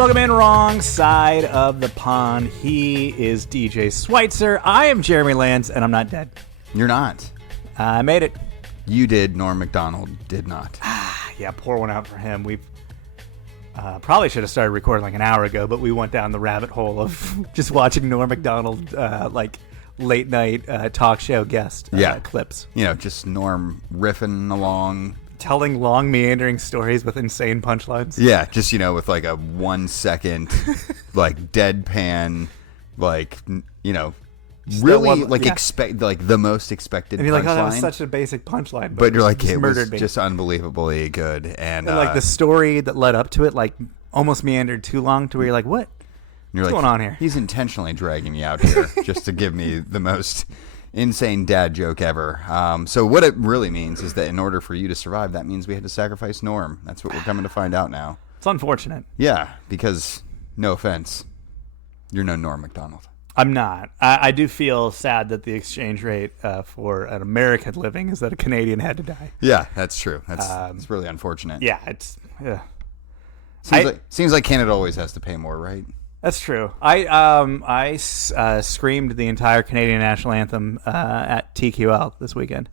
welcome in. Wrong side of the pond. He is DJ Schweitzer. I am Jeremy Lance, and I'm not dead. You're not. I made it. You did. Norm Macdonald did not. Yeah, pour one out for him. We've probably should have started recording like an hour ago, but we went down the rabbit hole of just watching Norm Macdonald like late night talk show guest clips. You know, just Norm riffing along. Telling long meandering stories with insane punchlines. Yeah, just, with like a 1 second, like deadpan, like, just really expect like the most expected. And you're like, punchline. oh, that was such a basic punchline. But you're like, it was just unbelievably good. And like the story that led up to it, like almost meandered too long to where you're like, what's going on here? He's intentionally dragging me out here just to give me the most insane dad joke ever. So what it really means is that in order for you to survive, that means we had to sacrifice Norm. That's what we're coming to find out now. It's unfortunate. Yeah, because, no offense, you're no Norm Macdonald. I'm not. I do feel sad that the exchange rate for an American living is that a Canadian had to die. Yeah, that's true. It's really unfortunate. Yeah, it's... Seems like Canada always has to pay more, right? That's true. I screamed the entire Canadian national anthem at TQL this weekend.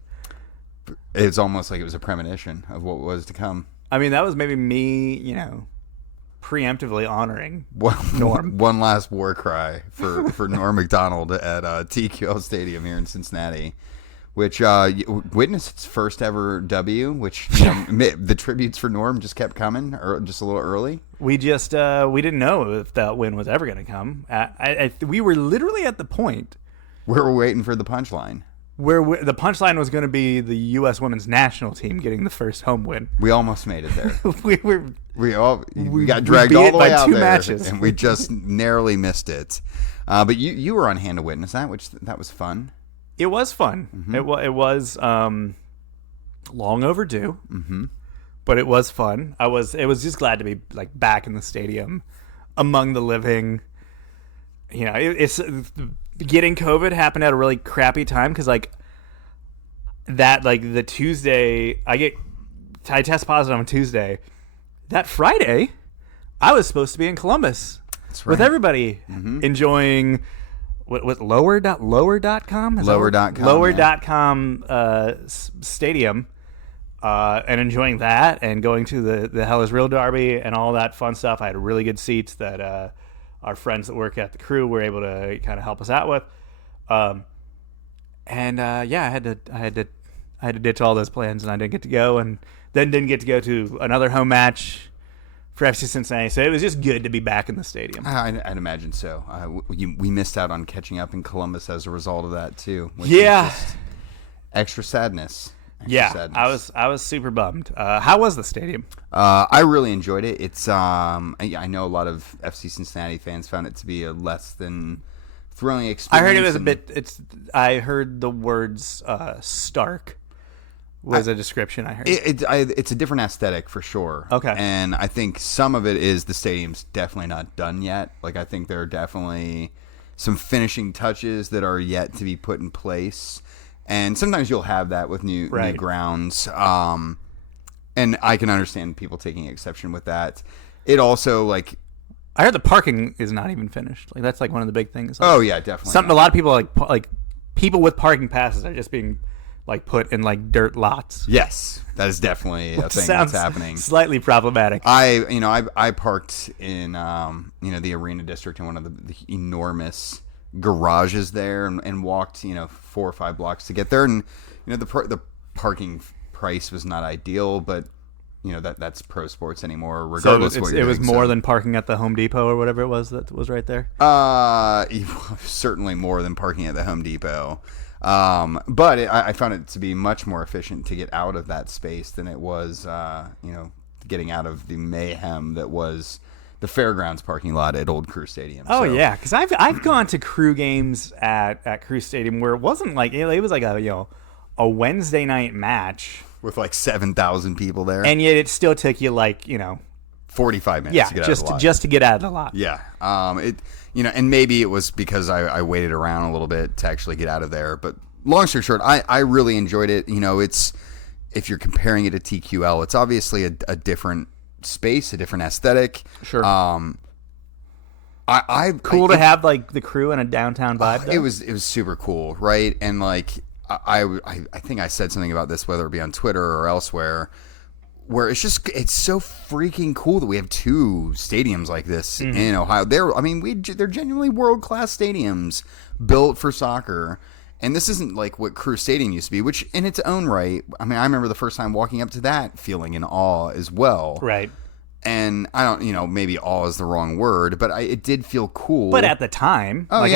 It's almost like it was a premonition of what was to come. I mean, that was maybe me, preemptively honoring Norm. One last war cry for Norm Macdonald at TQL Stadium here in Cincinnati, which witnessed its first ever W, which the tributes for Norm just kept coming, or just a little early. We just we didn't know if that win was ever going to come. We were literally at the point where we're waiting for the punchline. Where the punchline was going to be the U.S. women's national team getting the first home win. We almost made it there. we got dragged all the way out there, matches. And we just narrowly missed it. But you were on hand to witness that, that was fun. It was fun. Mm-hmm. It was long overdue, but it was fun. It was just glad to be like back in the stadium, among the living. It's getting COVID happened at a really crappy time because the Tuesday I test positive on Tuesday. That Friday, I was supposed to be in Columbus with everybody enjoying. What lower.com? Lower.com stadium, and enjoying that and going to the Hell is Real Derby and all that fun stuff. I had really good seats that our friends that work at the crew were able to kind of help us out with. I had to ditch all those plans, and I didn't get to go, and then didn't get to go to another home match for FC Cincinnati. So it was just good to be back in the stadium. I'd imagine so. We missed out on catching up in Columbus as a result of that too. Which is just extra sadness. Sadness. I was super bummed. How was the stadium? I really enjoyed it. It's I know a lot of FC Cincinnati fans found it to be a less than thrilling experience. I heard it was a bit. I heard the words stark. Was a description I heard. It's a different aesthetic for sure. Okay. And I think some of it is the stadium's definitely not done yet. Like, I think there are definitely some finishing touches that are yet to be put in place. And sometimes you'll have that with new grounds. And I can understand people taking exception with that. It also, I heard the parking is not even finished. That's one of the big things. Oh, yeah, definitely. A lot of people, like people with parking passes are just being put in dirt lots. Yes, that is definitely a thing that's happening. Slightly problematic. I parked in the arena district in one of the enormous garages there, and walked 4 or 5 blocks to get there, and the parking price was not ideal, but that's pro sports anymore. Regardless, so it was more than parking at the Home Depot or whatever it was that was right there. Certainly more than parking at the Home Depot. But I found it to be much more efficient to get out of that space than it was, getting out of the mayhem that was the fairgrounds parking lot at Old Crew Stadium. Oh, yeah, because I've gone to Crew games at Crew Stadium where it wasn't it was a Wednesday night match with 7,000 people there, and yet it still took you 45 minutes. To get out of the lot. Just to get out of the lot. Yeah. And maybe it was because I waited around a little bit to actually get out of there. But long story short, I really enjoyed it. It's, if you're comparing it to TQL, it's obviously a different space, a different aesthetic. Sure. Cool to have like the crew in a downtown vibe. Though. It was super cool, right? And like I think I said something about this, whether it be on Twitter or elsewhere, where it's so freaking cool that we have two stadiums like this in Ohio. They're genuinely world-class stadiums built for soccer. And this isn't like what Crew Stadium used to be, which in its own right, I mean, I remember the first time walking up to that feeling in awe as well. Right. And I don't, maybe awe is the wrong word, but it did feel cool. But at the time, it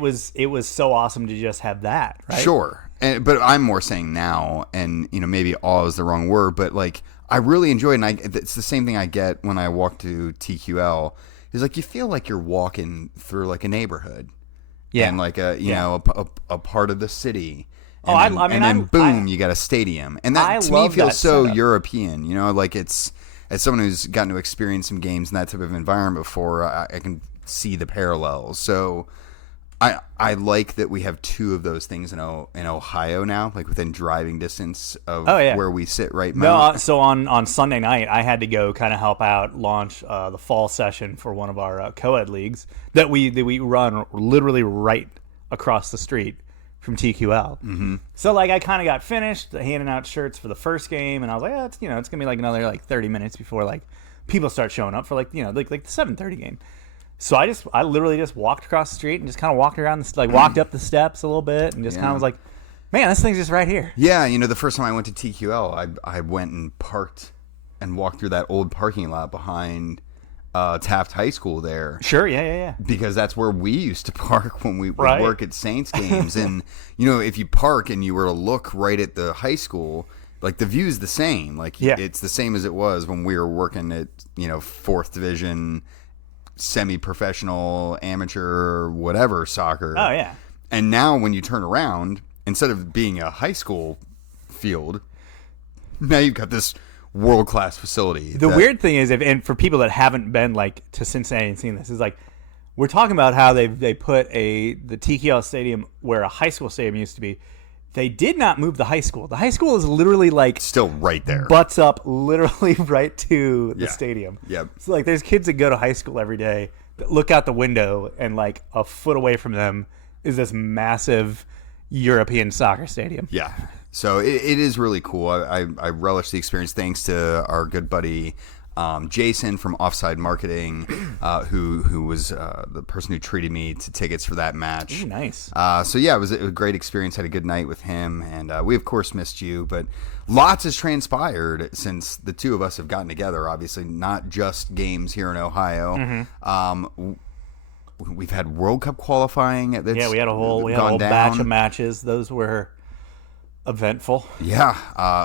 was so awesome to just have that, right? Sure. But I'm more saying now, and maybe awe is the wrong word, but like I really enjoy it, and it's the same thing I get when I walk to TQL. Is like you feel like you're walking through like a neighborhood, and like a part of the city. And then boom, you got a stadium, and that to me feels so setup. European. Like it's as someone who's gotten to experience some games in that type of environment before, I can see the parallels. So I like that we have two of those things in Ohio now, like within driving distance of where we sit right now. No, so on Sunday night, I had to go kind of help out launch the fall session for one of our co-ed leagues that we run literally right across the street from TQL. Mm-hmm. So like I kind of got finished handing out shirts for the first game, and I was like, it's gonna be like another like 30 minutes before like people start showing up for like the 7:30 game. So I literally just walked across the street and just kind of walked around, walked up the steps a little bit, and just kind of was like, man, this thing's just right here. Yeah, the first time I went to TQL, I went and parked and walked through that old parking lot behind Taft High School there. Sure, yeah. Because that's where we used to park when we would work at Saints games. And, if you park and you were to look right at the high school, like the view's the same. Like it's the same as it was when we were working at, 4th Division semi-professional, amateur, whatever soccer. Oh, yeah. And now when you turn around, instead of being a high school field, now you've got this world-class facility. The weird thing is, and for people that haven't been like to Cincinnati and seen this, is like we're talking about how they put the TQL stadium where a high school stadium used to be. They did not move the high school. The high school is literally like still right there, butts up literally right to the stadium. Yep. So like, there's kids that go to high school every day that look out the window, and like a foot away from them is this massive European soccer stadium. Yeah. So it is really cool. I relish the experience. Thanks to our good buddy Jason from Offside Marketing, who was the person who treated me to tickets for that match. Ooh, nice. So yeah, it was a great experience. Had a good night with him, and we of course missed you. But lots has transpired since the two of us have gotten together. Obviously, not just games here in Ohio. Mm-hmm. We've had World Cup qualifying. We had a whole batch of matches. Those were eventful. Yeah.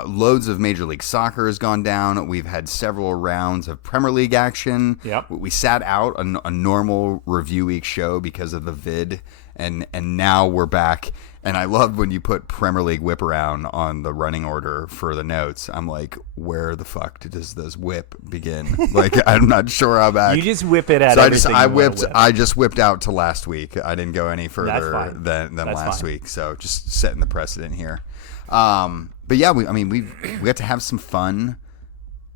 Loads of Major League Soccer has gone down. We've had several rounds of Premier League action. Yep. We sat out a normal review week show because of the vid, and now we're back. And I loved when you put Premier League whip around on the running order for the notes. I'm like, where the fuck does this whip begin? Like, I'm not sure how back. You just whip it at everything. I just whipped out to last week. I didn't go any further than last week. So just setting the precedent here. But yeah, we got to have some fun.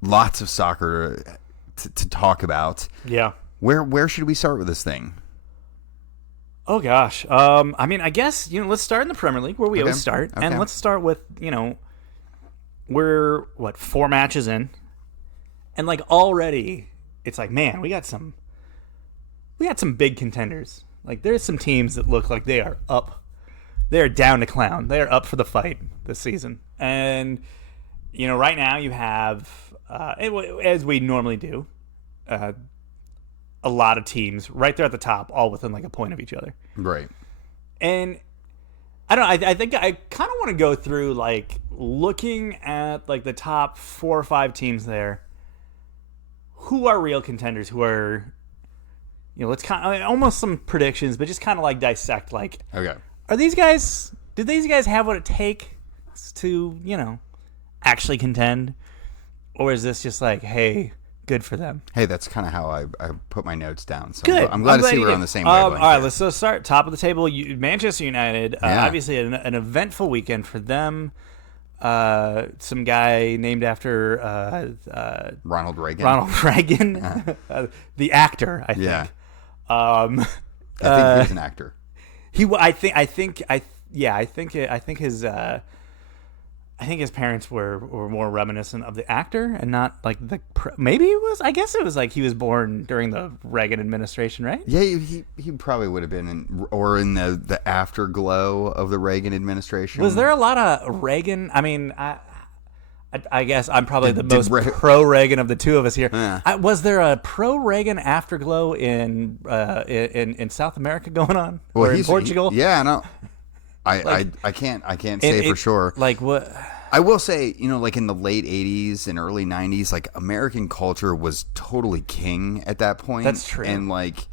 Lots of soccer to talk about. Yeah. Where should we start with this thing? Oh gosh. I guess, let's start in the Premier League where we always start. Okay. And let's start with, we're 4 matches in. And like already it's like, man, we got some big contenders. Like there's some teams that look like they are up. They're down to clown. They're up for the fight this season. And right now you have as we normally do, a lot of teams right there at the top, all within like a point of each other. Right. And I don't know, I think I kind of want to go through like looking at like the top 4 or 5 teams there. Who are real contenders? Who are, let's kind of almost some predictions, but just kind of like dissect like, okay, do these guys have what it takes to, actually contend? Or is this just like, hey, good for them? Hey, that's kind of how I put my notes down. So good. I'm glad to see we're on the same wavelength. All right, let's start top of the table. Manchester United, obviously an eventful weekend for them. some guy named after Ronald Reagan. Ronald Reagan, the actor. I think. Yeah. I think he was an actor. I think his parents were more reminiscent of the actor and not like maybe it was. I guess it was like he was born during the Reagan administration, right? Yeah, he probably would have been in the afterglow of the Reagan administration. Was there a lot of Reagan? I mean, I guess I'm probably the most pro-Reagan of the two of us here. Yeah. Was there a pro-Reagan afterglow in South America going on, or in Portugal? No. I can't say for sure. Like what? I will say, like in the late 80s and early 90s, like American culture was totally king at that point. That's true. And like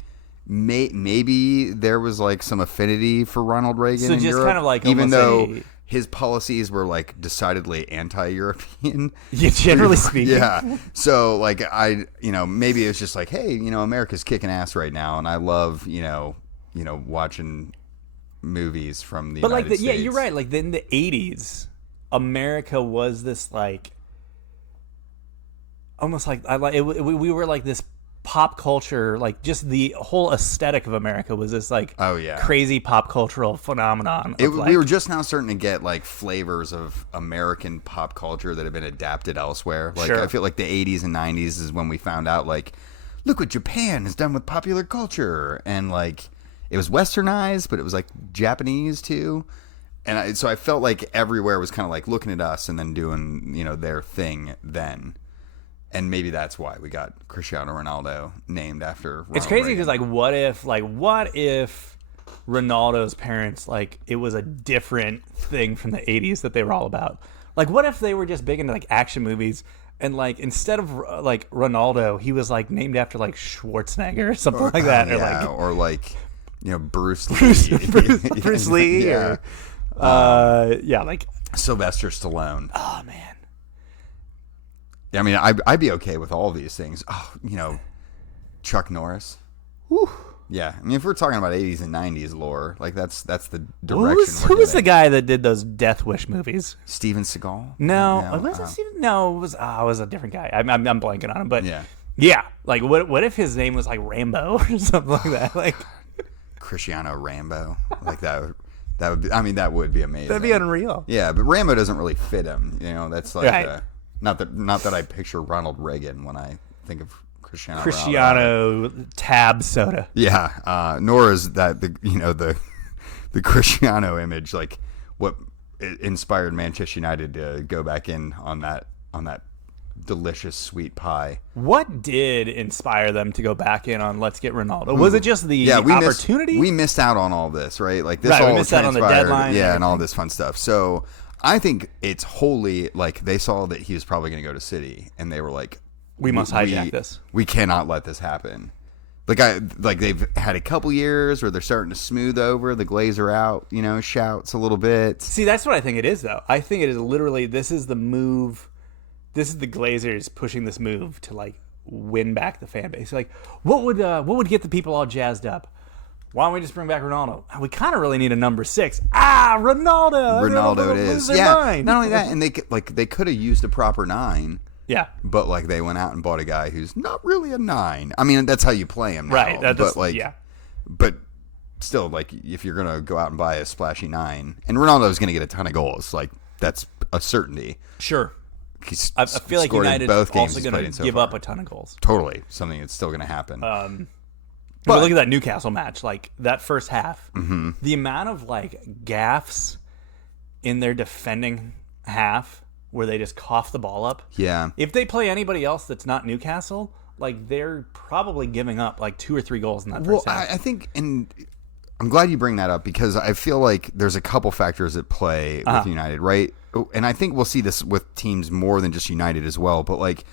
maybe there was like some affinity for Ronald Reagan so in just Europe, kind of like even though his policies were like decidedly anti-European. Yeah, generally speaking. Yeah. So like maybe it's just like, hey, America's kicking ass right now, and I love watching movies from the United States. Yeah, you're right. Like in the 80s, America was this like almost like we were like this pop culture, like just the whole aesthetic of America was this like crazy pop cultural phenomenon. We were just now starting to get like flavors of American pop culture that have been adapted elsewhere. Like I feel like the 80s and 90s is when we found out like, look what Japan has done with popular culture, and like it was westernized, but it was like Japanese too. And so I felt like everywhere was kind of like looking at us and then doing, their thing then. And maybe that's why we got Cristiano Ronaldo named after Ronald It's crazy Reagan. because what if Ronaldo's parents, like it was a different thing from the 80s that they were all about? Like what if they were just big into like action movies, and like instead of like Ronaldo, he was like named after like Schwarzenegger or something like that. Or like Bruce Lee. Bruce Lee. Yeah. Like Sylvester Stallone. Oh man. Yeah, I mean, I'd be okay with all these things. Oh, Chuck Norris. Whew. Yeah, I mean, if we're talking about 80s and 90s lore, like that's the direction. Who was the guy that did those Death Wish movies? Steven Seagal? No, was it Steven? No, it was a different guy. I'm blanking on him, but yeah. Like, what if his name was like Rambo or something like that? Like Cristiano Rambo, like that would be. I mean, that would be amazing. That'd be unreal. Yeah, but Rambo doesn't really fit him. That's like right. Not that I picture Ronald Reagan when I think of Cristiano Tab soda. Yeah, nor is that the Cristiano image like what inspired Manchester United to go back in on that delicious sweet pie. What did inspire them to go back in on Let's Get Ronaldo? Was it just the opportunity? We missed out on all this, right? Like this all all we missed out on the deadline, and all this fun stuff. So I think it's wholly like they saw that he was probably going to go to City, and they were like, we must hijack this. We cannot let this happen. Like they've had a couple years where they're starting to smooth over the Glazer out, shouts a little bit. See, that's what I think it is, though. I think it is literally this is the move. This is the Glazers pushing this move to like win back the fan base. Like, what would get the people all jazzed up? Why don't we just bring back Ronaldo? We kind of really need a number 6. Ronaldo. Ronaldo it is. Yeah. Not only that, and they could have used a proper 9. Yeah. But like they went out and bought a guy who's not really a 9. I mean, that's how you play him now. Right. But still, like if you're gonna go out and buy a splashy 9, and Ronaldo's gonna get a ton of goals, like that's a certainty. Sure. I feel like United is also going to give up a ton of goals. Totally. Something that's still going to happen. But look at that Newcastle match. Like, that first half. Mm-hmm. The amount of, like, gaffes in their defending half where they just cough the ball up. Yeah. If they play anybody else that's not Newcastle, like, they're probably giving up, like, 2 or 3 goals in that first half. I think... And I'm glad you bring that up because I feel like there's a couple factors at play with United, right? And I think we'll see this with teams more than just United as well. But like,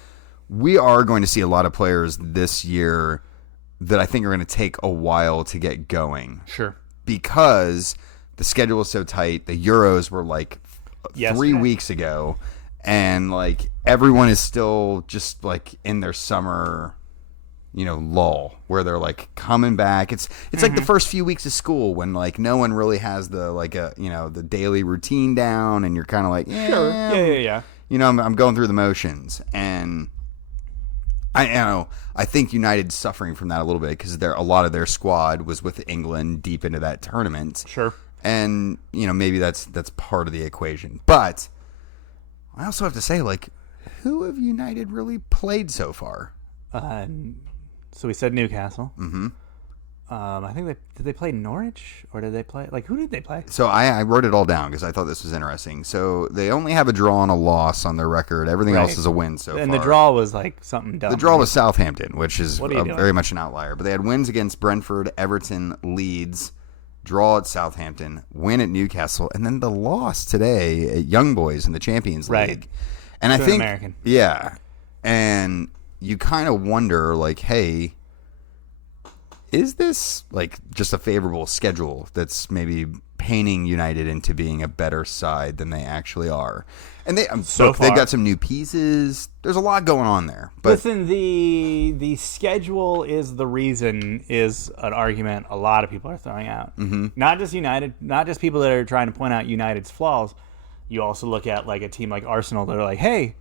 we are going to see a lot of players this year that I think are going to take a while to get going. Sure. Because the schedule is so tight. The Euros were like 3 weeks ago, and like everyone is still just like in their summer lull where they're like coming back. It's like the first few weeks of school when like no one really has the the daily routine down, and you're kind of like, Sure. Yeah. I'm going through the motions, and I think United's suffering from that a little bit because a lot of their squad was with England deep into that tournament. Sure. And maybe that's part of the equation. But I also have to say, like, who have United really played so far? So we said Newcastle. Mm-hmm. I think did they play Norwich, or did they play, like, who did they play? So I wrote it all down because I thought this was interesting. So they only have a draw and a loss on their record. Everything else is a win so far. And the draw was like something dumb. The draw was Southampton, which is doing? very much an outlier. But they had wins against Brentford, Everton, Leeds, draw at Southampton, win at Newcastle, and then the loss today at Young Boys in the Champions League. And I think, American. Yeah, and you kind of wonder, like, hey, is this like just a favorable schedule that's maybe painting United into being a better side than they actually are? And they've got some new pieces. There's a lot going on there. But listen, the schedule is an argument a lot of people are throwing out. Mm-hmm. Not just United, not just people that are trying to point out United's flaws. You also look at like a team like Arsenal that are like, hey,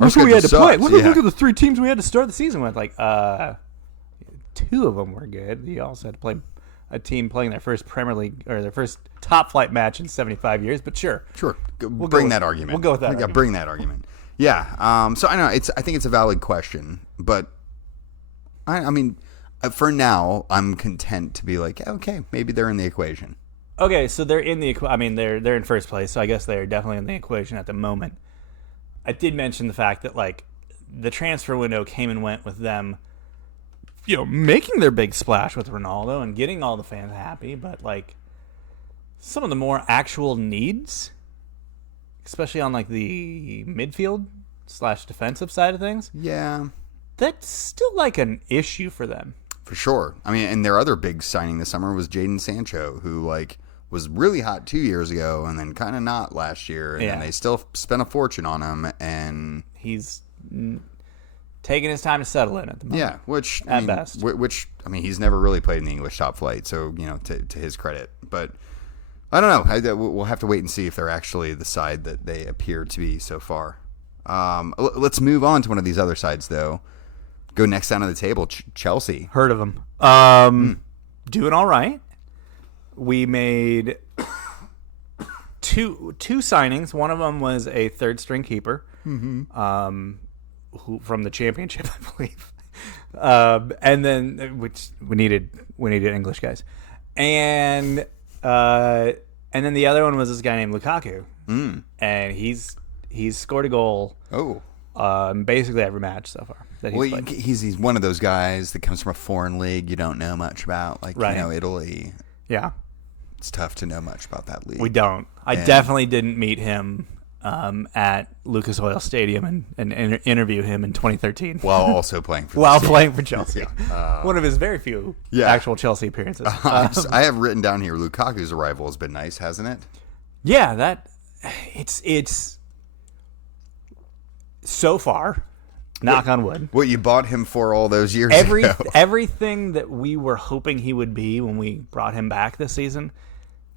look who we had to play. Look at the 3 teams we had to start the season with. Like, 2 of them were good. You also had to play a team playing their first Premier League or their first top flight match in 75 years. But sure. We'll bring that argument. We'll go with that. Yeah, bring that argument. Yeah. So I know I think it's a valid question, but I mean, for now, I'm content to be like, okay, maybe they're in the equation. Okay, so they're in they're in first place, so I guess they're definitely in the equation at the moment. I did mention the fact that like the transfer window came and went with them, making their big splash with Ronaldo and getting all the fans happy, but like some of the more actual needs, especially on like the midfield / defensive side of things, that's still like an issue for them. For sure. I mean, and their other big signing this summer was Jaden Sancho, who like was really hot 2 years ago and then kind of not last year, and then they still spent a fortune on him, and he's taking his time to settle in at the moment. Yeah, which best. He's never really played in the English top flight, so to his credit. But I don't know. We'll have to wait and see if they're actually the side that they appear to be so far. Let's move on to one of these other sides, though. Go next down to the table, Chelsea. Heard of them. Doing all right. We made two signings. One of them was a third string keeper, who from the championship, I believe. And then which we needed English guys, and then the other one was this guy named Lukaku, and he's scored a goal. Basically every match so far that he's played. He's one of those guys that comes from a foreign league you don't know much about, like Italy. Yeah, it's tough to know much about that league. We don't. I definitely didn't meet him at Lucas Oil Stadium and interview him in 2013 while also playing for Chelsea. One of his very few actual Chelsea appearances. I have written down here Lukaku's arrival has been nice, hasn't it? Yeah, it's so far, knock on wood. What you bought him for all those years ago. Everything that we were hoping he would be when we brought him back this season,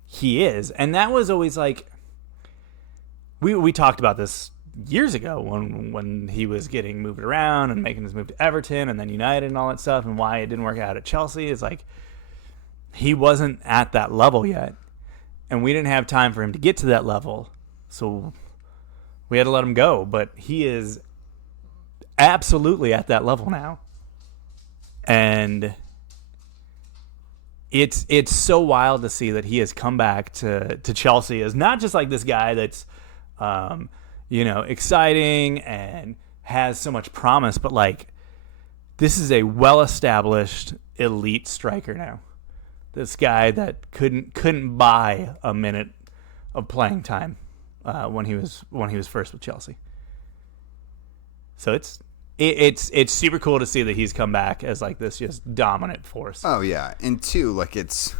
he is. And that was always like, we talked about this years ago when he was getting moved around and making his move to Everton and then United and all that stuff, and why it didn't work out at Chelsea. It's like he wasn't at that level yet, and we didn't have time for him to get to that level, so we had to let him go. But he is absolutely at that level now, and it's so wild to see that he has come back to Chelsea as not just like this guy that's exciting and has so much promise, but like this is a well-established elite striker now. This guy that couldn't buy a minute of playing time when he was first with Chelsea. So it's super cool to see that he's come back as like this just dominant force. Oh yeah, and two, like it's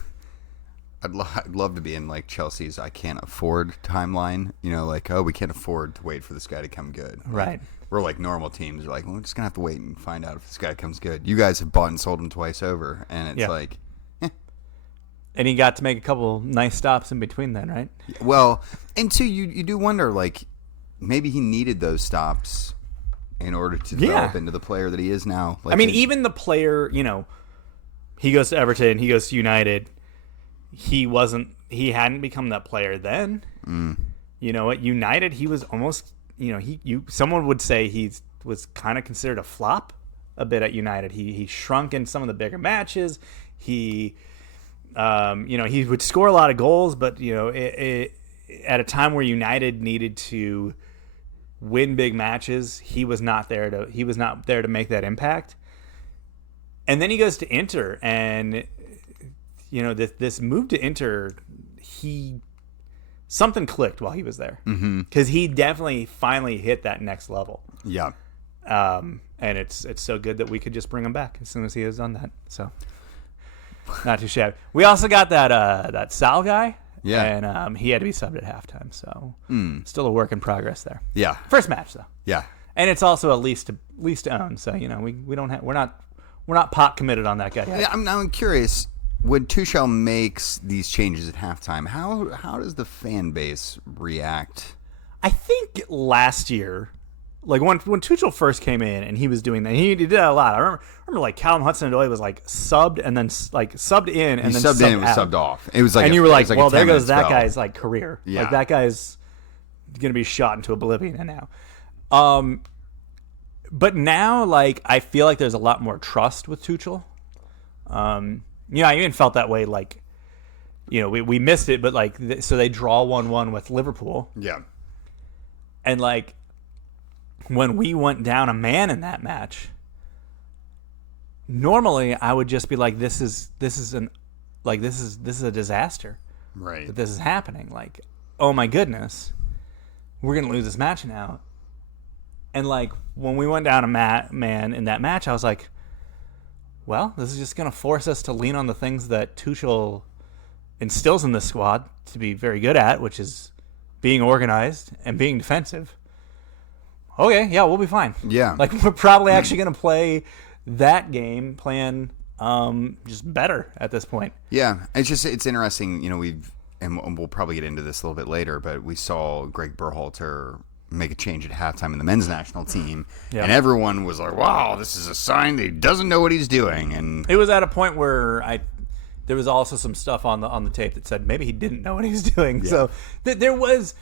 I'd love to be in like Chelsea's I can't afford timeline. You know, like, oh, we can't afford to wait for this guy to come good. Like, Right. we're like normal teams. We're like, well, we're just gonna have to wait and find out if this guy comes good. You guys have bought and sold him twice over, and it's like, And he got to make a couple nice stops in between then, right? well, and two, you do wonder, like, maybe he needed those stops in order to develop into the player that he is now. Like, I mean, even the player, he goes to Everton, he goes to United. He hadn't become that player then. At United, he was almost, someone would say he was kind of considered a flop a bit at United. He shrunk in some of the bigger matches. He would score a lot of goals, but at a time where United needed to win big matches, he was not there to make that impact. And then he goes to Inter, and this move to Inter, something clicked while he was there, because he definitely finally hit that next level. Yeah. And it's so good that we could just bring him back as soon as he has done that. So. Not too shabby. We also got that Sal guy. Yeah. And he had to be subbed at halftime, so still a work in progress there. Yeah. First match though. Yeah. And it's also a lease to own, so we're not pot committed on that guy yet. Yeah, I'm curious. When Tuchel makes these changes at halftime, how does the fan base react? I think last year, like when Tuchel first came in and he was doing that, he did that a lot. I remember like Callum Hudson-Odoi was like subbed and then like subbed in and then subbed in and was out. Subbed off. It was like, and you were like, well, there goes that spell. guy's like career. Yeah. Like that guy's gonna be shot into oblivion now. But now, like, I feel like there's a lot more trust with Tuchel. I even felt that way. Like, we missed it, but like, so they draw 1-1 with Liverpool. Yeah. And like, when we went down a man in that match, normally I would just be like, this is a disaster. Right. That this is happening. Like, oh my goodness, we're gonna lose this match now. And like, when we went down a man in that match, I was like, well, this is just gonna force us to lean on the things that Tuchel instills in this squad to be very good at, which is being organized and being defensive. Okay, yeah, we'll be fine. Yeah. Like, we're probably actually going to play that game plan just better at this point. Yeah. It's interesting, and we'll probably get into this a little bit later, but we saw Greg Berhalter make a change at halftime in the men's national team, and everyone was like, wow, this is a sign that he doesn't know what he's doing. And it was at a point where there was also some stuff on the tape that said maybe he didn't know what he was doing. Yeah. So there was...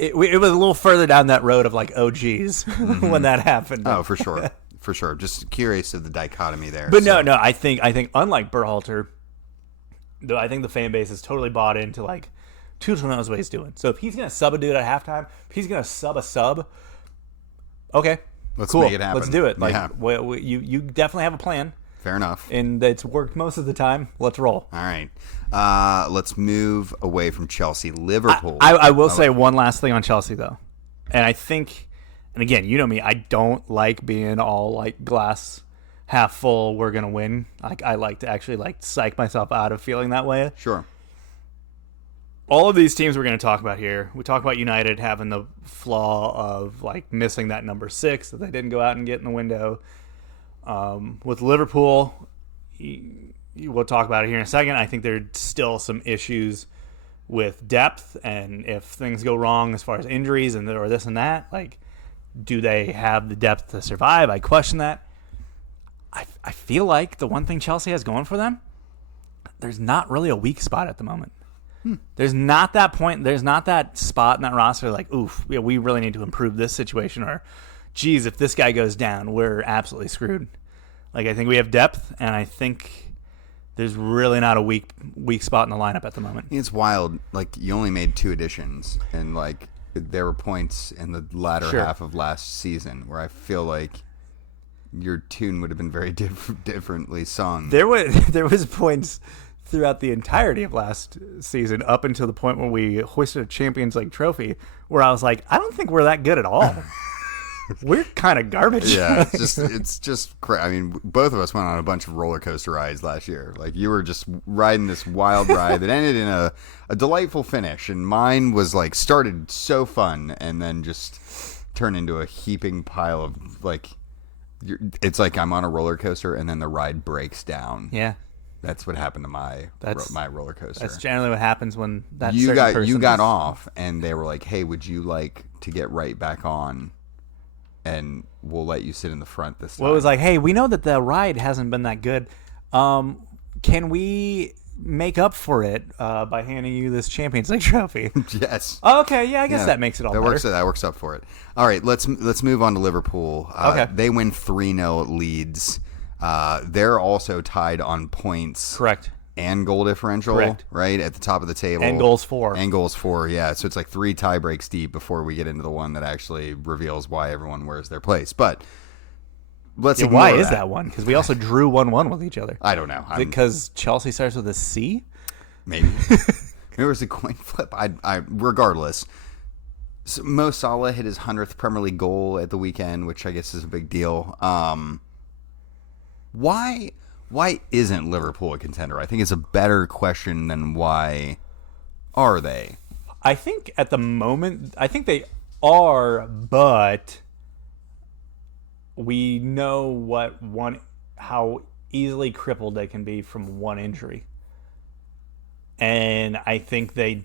It was a little further down that road of like, oh, geez, when that happened. Oh, for sure. For sure. Just curious of the dichotomy there. But no, I think unlike Berhalter, I think the fan base is totally bought into like, Tuchel knows what he's doing. So if he's going to sub a dude at halftime, if he's going to sub a sub, okay, let's cool. make it happen. Let's do it. Like, yeah. You definitely have a plan. Fair enough. And it's worked most of the time. Let's roll. All right. Let's move away from Chelsea. Liverpool. I will say one last thing on Chelsea, though. And I think, and again, you know me, I don't like being all like glass half full, we're going to win. Like, I like to actually like psych myself out of feeling that way. Sure. All of these teams we're going to talk about here, we talk about United having the flaw of like missing that number 6 that they didn't go out and get in the window. With Liverpool, we'll talk about it here in a second. I think there's still some issues with depth, and if things go wrong as far as injuries or this and that, like, do they have the depth to survive? I question that. I feel like the one thing Chelsea has going for them, there's not really a weak spot at the moment. There's not that point. There's not that spot in that roster like, oof, we really need to improve this situation, or geez, if this guy goes down, we're absolutely screwed. Like, I think we have depth, and I think there's really not a weak spot in the lineup at the moment. It's wild. Like, you only made 2 additions, and like there were points in the latter half of last season where I feel like your tune would have been very differently sung. There was points throughout the entirety of last season up until the point where we hoisted a Champions League trophy where I was like, I don't think we're that good at all. We're kind of garbage. Yeah, it's just I mean, both of us went on a bunch of roller coaster rides last year. Like, you were just riding this wild ride that ended in a delightful finish, and mine was like started so fun and then just turned into a heaping pile of like. It's like I'm on a roller coaster and then the ride breaks down. Yeah. That's what happened to my roller coaster. That's generally what happens when that you got off, and they were like, "Hey, would you like to get right back on? And we'll let you sit in the front this time." Well, it was like, "Hey, we know that the ride hasn't been that good. Can we make up for it by handing you this Champions League trophy?" Yes. Okay, yeah, I guess that makes it all better. That works up for it. All right, let's move on to Liverpool. Okay. They win 3-0 at Leeds. They're also tied on points. Correct. And goal differential. Correct. Right at the top of the table. And goals for. Yeah. So it's like 3 tie breaks deep before we get into the one that actually reveals why everyone wears their place. But let's ignore why is that one? Because we also drew 1-1 with each other. I don't know. Because Chelsea starts with a C? Maybe. Maybe it was a coin flip. Regardless. So Mo Salah hit his 100th Premier League goal at the weekend, which I guess is a big deal. Why isn't Liverpool a contender? I think it's a better question than why are they? I think at the moment, I think they are, but we know how easily crippled they can be from one injury. And I think they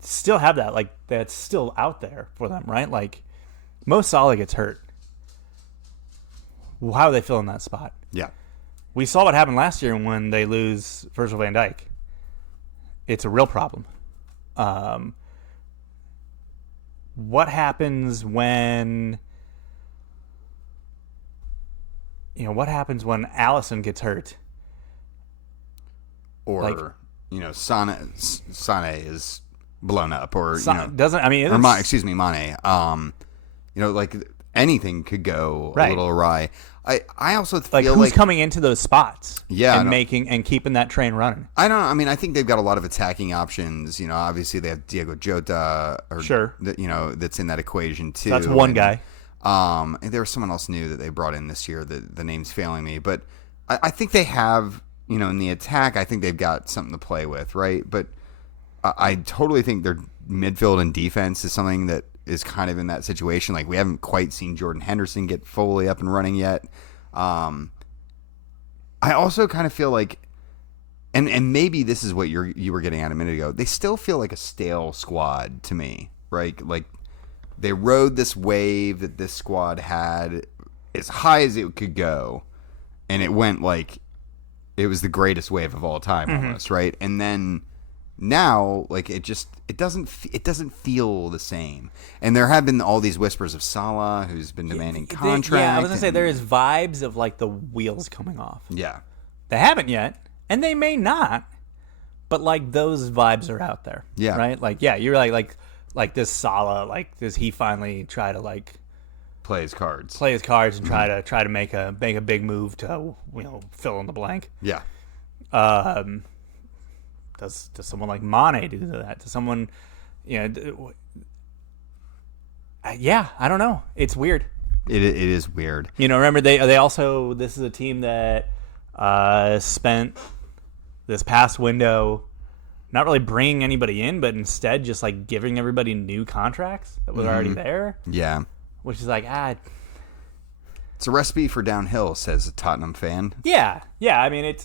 still have that, like, that's still out there for them, right? Like, Mo Salah gets hurt. How do they fill in that spot? Yeah. We saw what happened last year when they lose Virgil van Dijk. It's a real problem. What happens when Alisson gets hurt? Or Sane is blown up, or Mane. Like anything could go a little awry. I also feel who's coming into those spots, and keeping that train running. I don't know. I mean, I think they've got a lot of attacking options. Obviously they have Diego Jota, that's in that equation too. That's one guy. And there was someone else new that they brought in this year. The name's failing me, but I think they have. In the attack, I think they've got something to play with, right? But I totally think their midfield and defense is something that is kind of in that situation. Like, we haven't quite seen Jordan Henderson get fully up and running yet. I also kind of feel like, and maybe this is what you were getting at a minute ago, they still feel like a stale squad to me, right? Like, they rode this wave that this squad had as high as it could go, and it went like it was the greatest wave of all time, almost, right? And then now, like, it doesn't feel the same. And there have been all these whispers of Salah, who's been demanding contract. I was gonna say there is vibes of like the wheels coming off. Yeah, they haven't yet, and they may not, but like those vibes are out there. Yeah, right. Like, yeah, you're like this Salah. Like, does he finally try to like play his cards and try to make a big move to fill in the blank? Yeah. Does someone like Mane do that? Does someone, I don't know. It's weird. It is weird. Remember they also, this is a team that spent this past window not really bringing anybody in, but instead just like giving everybody new contracts that was already there. Yeah. Which is like, it's a recipe for downhill, says a Tottenham fan. Yeah. I mean,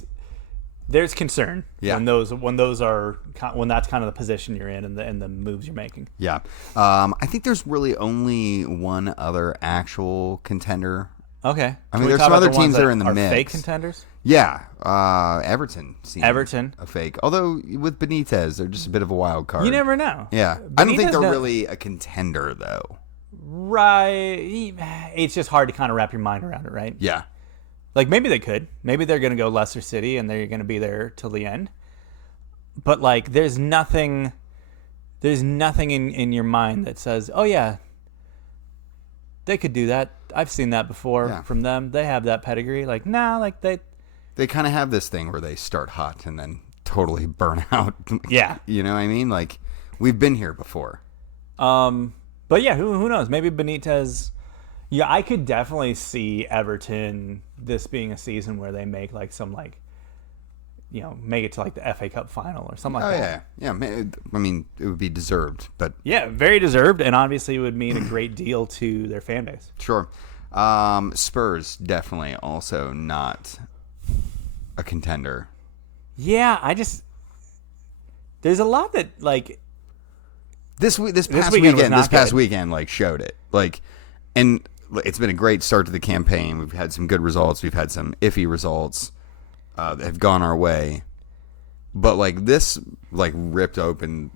there's concern when that's kind of the position you're in and the moves you're making. Yeah. I think there's really only one other actual contender. Okay. I mean, there's some other teams that are in the mix. Fake contenders? Yeah. Everton seems a fake. Although with Benitez, they're just a bit of a wild card. You never know. Yeah. I don't think they're really a contender, though. Right. It's just hard to kind of wrap your mind around it, right? Yeah. Like, maybe they could. Maybe they're going to go Leicester City and they're going to be there till the end. But, like, there's nothing in your mind that says, oh, yeah, they could do that. I've seen that before from them. They have that pedigree. Like, nah, like, they kind of have this thing where they start hot and then totally burn out. Yeah. You know what I mean? Like, we've been here before. But, yeah, who knows? Maybe Benitez, Yeah, I could definitely see Everton, this being a season where they make like some like, make it to like the FA Cup final or something like that. Yeah. I mean, it would be deserved, but Yeah, very deserved, and obviously it would mean a great deal to their fan base. sure. Spurs definitely also not a contender. Yeah, there's a lot that like this past weekend like showed it. Like, and it's been a great start to the campaign. We've had some good results. We've had some iffy results that have gone our way. But like this, like ripped open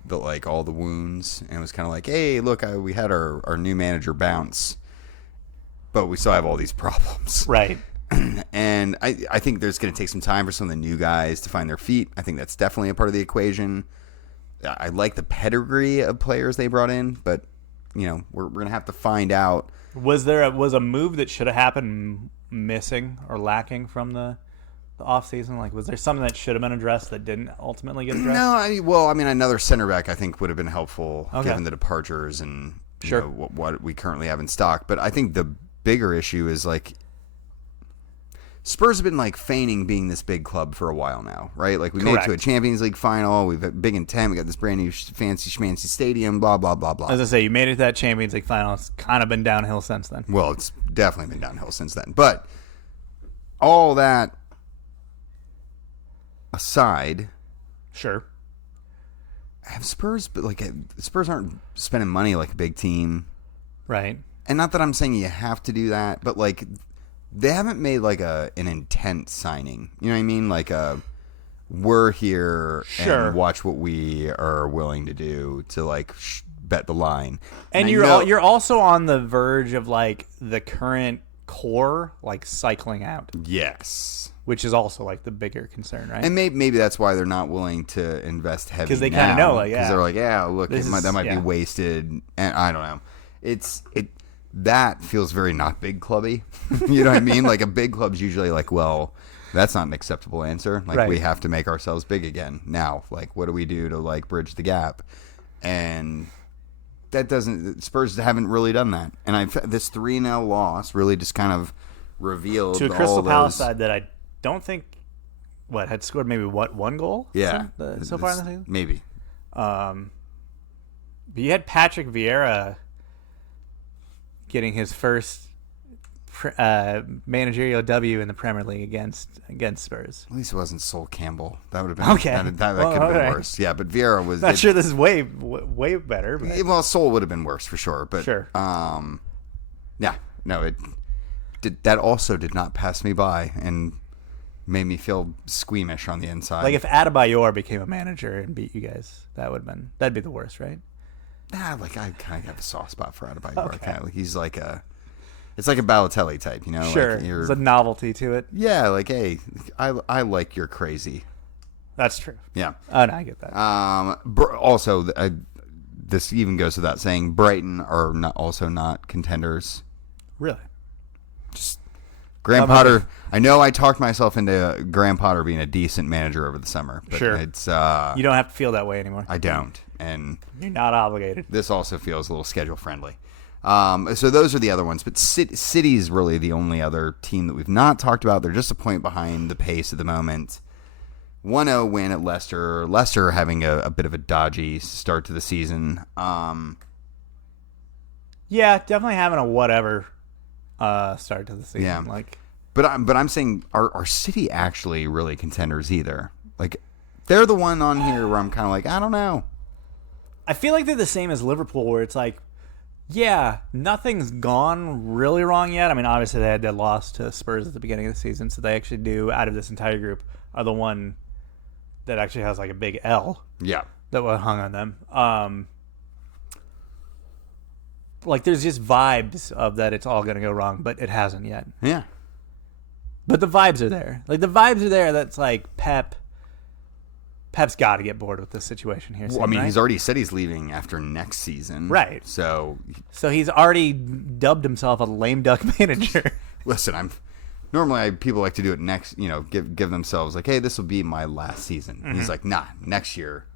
all the wounds, and it was kind of like, hey, look, we had our new manager bounce, but we still have all these problems. Right. And I think there's going to take some time for some of the new guys to find their feet. I think that's definitely a part of the equation. I like the pedigree of players they brought in, but we're going to have to find out. Was a move that should have happened missing or lacking from the off season? Like, was there something that should have been addressed that didn't ultimately get addressed? No, another center back I think would have been helpful given the departures and sure. What we currently have in stock. But I think the bigger issue is like Spurs have been like feigning being this big club for a while now, right? Like we made it to a Champions League final. We've got big intent. We got this brand new fancy schmancy stadium. Blah blah blah blah. As I say, you made it to that Champions League final. It's kind of been downhill since then. Well, it's definitely been downhill since then. But all that aside, sure. Have Spurs, but like Spurs aren't spending money like a big team, right? And not that I'm saying you have to do that, but like they haven't made like an intent signing. You know what I mean? Like we're here and watch what we are willing to do to like bet the line. And you're also on the verge of like the current core like cycling out. Yes. Which is also like the bigger concern, right? And maybe that's why they're not willing to invest heavy because they kind of know, like, because they're like, yeah, look, that might be wasted, and I don't know. That feels very not big clubby. You know what I mean? Like a big club's usually like, well, that's not an acceptable answer. Like we have to make ourselves big again now. Like what do we do to like bridge the gap? And that doesn't. Spurs haven't really done that. And this 3-0 loss really just kind of revealed to a Crystal Palace side that I don't think had scored maybe one goal. Yeah, so far in the season, maybe. But you had Patrick Vieira getting his first managerial W in the Premier League against Spurs. At least it wasn't Sol Campbell. That would have been okay. That could have been worse. Yeah, but Vieira was. Not sure this is way better. But. Well, Sol would have been worse for sure. But sure. Yeah. No, it did. That also did not pass me by and made me feel squeamish on the inside. Like if Adebayor became a manager and beat you guys, that'd be the worst, right? Like I kind of have a soft spot for Adebayor. Okay. Like he's like it's like a Balotelli type, Sure, like there's a novelty to it. Yeah, like hey, I like your crazy. That's true. Yeah. Oh no, I get that. Also, this even goes without saying, Brighton are also not contenders. Really? Just Graham Potter. I know I talked myself into Graham Potter being a decent manager over the summer, but it's you don't have to feel that way anymore. I don't, and you're not obligated. This also feels a little schedule friendly. So those are the other ones, but City is really the only other team that we've not talked about. They're just a point behind the pace at the moment. 1-0 win at Leicester. Leicester having a bit of a dodgy start to the season. Yeah, definitely having a whatever start to the season. Yeah. But I'm saying, are City actually really contenders either? Like, they're the one on here where I'm kind of like, I don't know. I feel like they're the same as Liverpool, where it's like, yeah, nothing's gone really wrong yet. I mean, obviously they had that loss to Spurs at the beginning of the season, so they actually do, out of this entire group, are the one that actually has like a big L. Yeah. That was hung on them. Like there's just vibes of that it's all going to go wrong, but it hasn't yet. Yeah. But the vibes are there. Like the vibes are there. That's like Pep's got to get bored with this situation here. Well, I mean, he's already said he's leaving after next season. Right. So he's already dubbed himself a lame duck manager. Listen, normally people like to do it next, give themselves like, hey, this will be my last season. Mm-hmm. He's like, nah, next year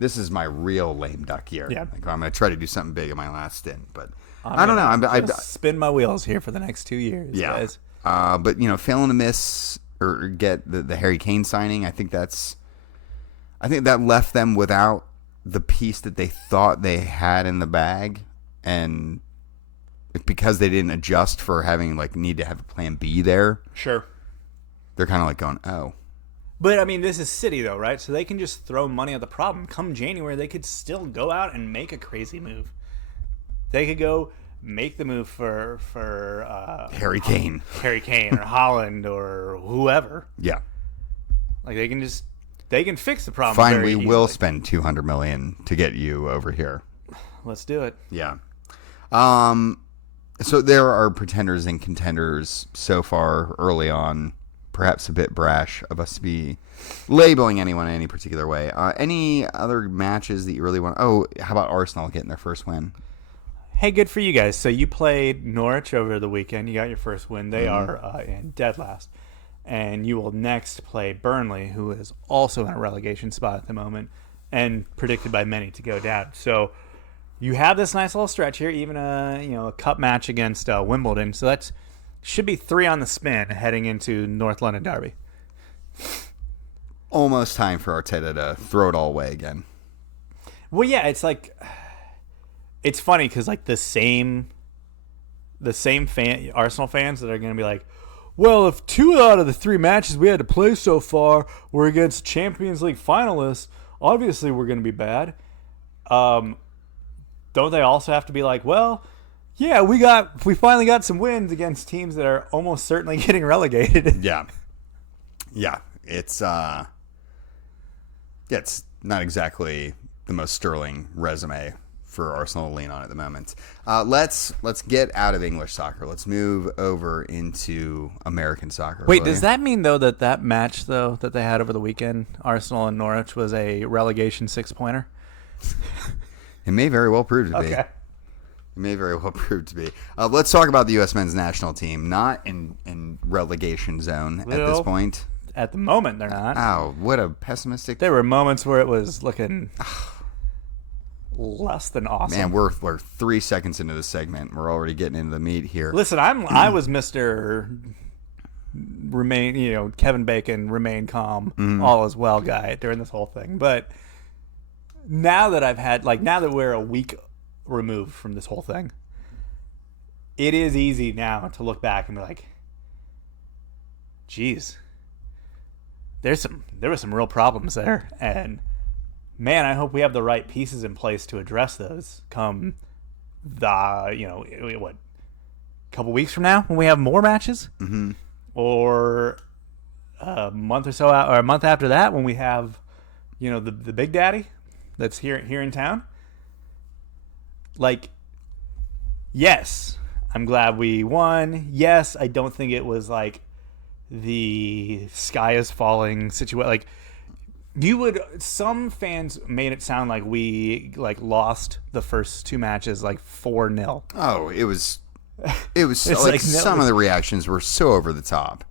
this is my real lame duck year. Yeah. Like, I'm going to try to do something big in my last stint, but I don't know. I spin my wheels here for the next 2 years. Yeah. Guys. But failing to miss or get the Harry Kane signing, I think that left them without the piece that they thought they had in the bag, and because they didn't adjust for having need to have a plan B there. Sure. They're kind of like going, oh. But, I mean, this is City, though, right? So they can just throw money at the problem. Come January, they could still go out and make a crazy move. They could go make the move for Harry Kane. Harry Kane or Holland or whoever. Yeah. Like, they can fix the problem. Fine, very we will easily. spend $200 million to get you over here. Let's do it. Yeah. So there are pretenders and contenders so far early on. Perhaps a bit brash of us to be labeling anyone in any particular way. Any other matches that you really want? Oh, how about Arsenal getting their first win? Hey, good for you guys. So you played Norwich over the weekend. You got your first win. They are in dead last. And you will next play Burnley, who is also in a relegation spot at the moment and predicted by many to go down. So you have this nice little stretch here, even a cup match against Wimbledon. So that's should be 3 on the spin heading into North London Derby. Almost time for Arteta to throw it all away again. Well, yeah, it's funny because the same Arsenal fans that are going to be like, well, if 2 out of the 3 matches we had to play so far were against Champions League finalists, obviously we're going to be bad. Don't they also have to be like, well, yeah, we finally got some wins against teams that are almost certainly getting relegated. Yeah. It's it's not exactly the most sterling resume for Arsenal to lean on at the moment. Let's get out of English soccer. Let's move over into American soccer. Wait, does that mean though that match though that they had over the weekend, Arsenal and Norwich, was a relegation 6-pointer? It may very well prove to be. Okay. It may very well prove to be. Let's talk about the U.S. men's national team. Not in relegation zone at this point. At the moment, they're not. Oh, what a pessimistic... There were moments where it was looking less than awesome. Man, we're 3 seconds into the segment. We're already getting into the meat here. Listen, I was Mr. Kevin Bacon, remain calm, all is well guy during this whole thing. But now that we're a week removed from this whole thing, it is easy now to look back and be like, geez, there were some real problems there, and man, I hope we have the right pieces in place to address those come a couple weeks from now when we have more matches, or a month or so out, or a month after that when we have the big daddy that's here in town. Yes, I'm glad we won. Yes, I don't think it was the sky is falling situation. Some fans made it sound like we lost the first 2 matches 4-0. Oh, it was some of the reactions were so over the top.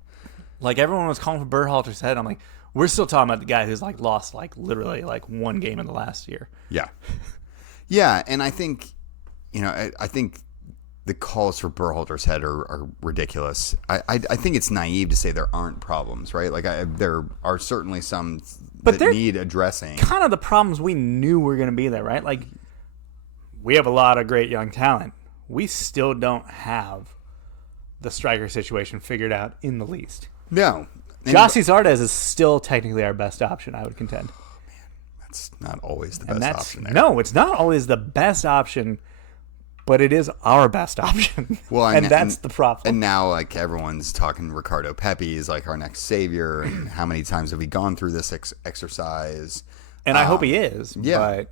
Everyone was calling for Berhalter's head. I'm like, we're still talking about the guy who's lost literally 1 game in the last year. Yeah. Yeah, and I think I think the calls for Berhalter's head are ridiculous. I think it's naive to say there aren't problems, right? There are certainly some that need addressing. Kind of the problems we knew were going to be there, right? We have a lot of great young talent. We still don't have the striker situation figured out in the least. No. Jossie Zardes is still technically our best option, I would contend. Oh, man. That's not always the best option there. No, it's not always the best option, but it is our best option. Well, and that's the problem. And now, everyone's talking Ricardo Pepi is our next savior, and how many times have we gone through this exercise? And I hope he is. Yeah. But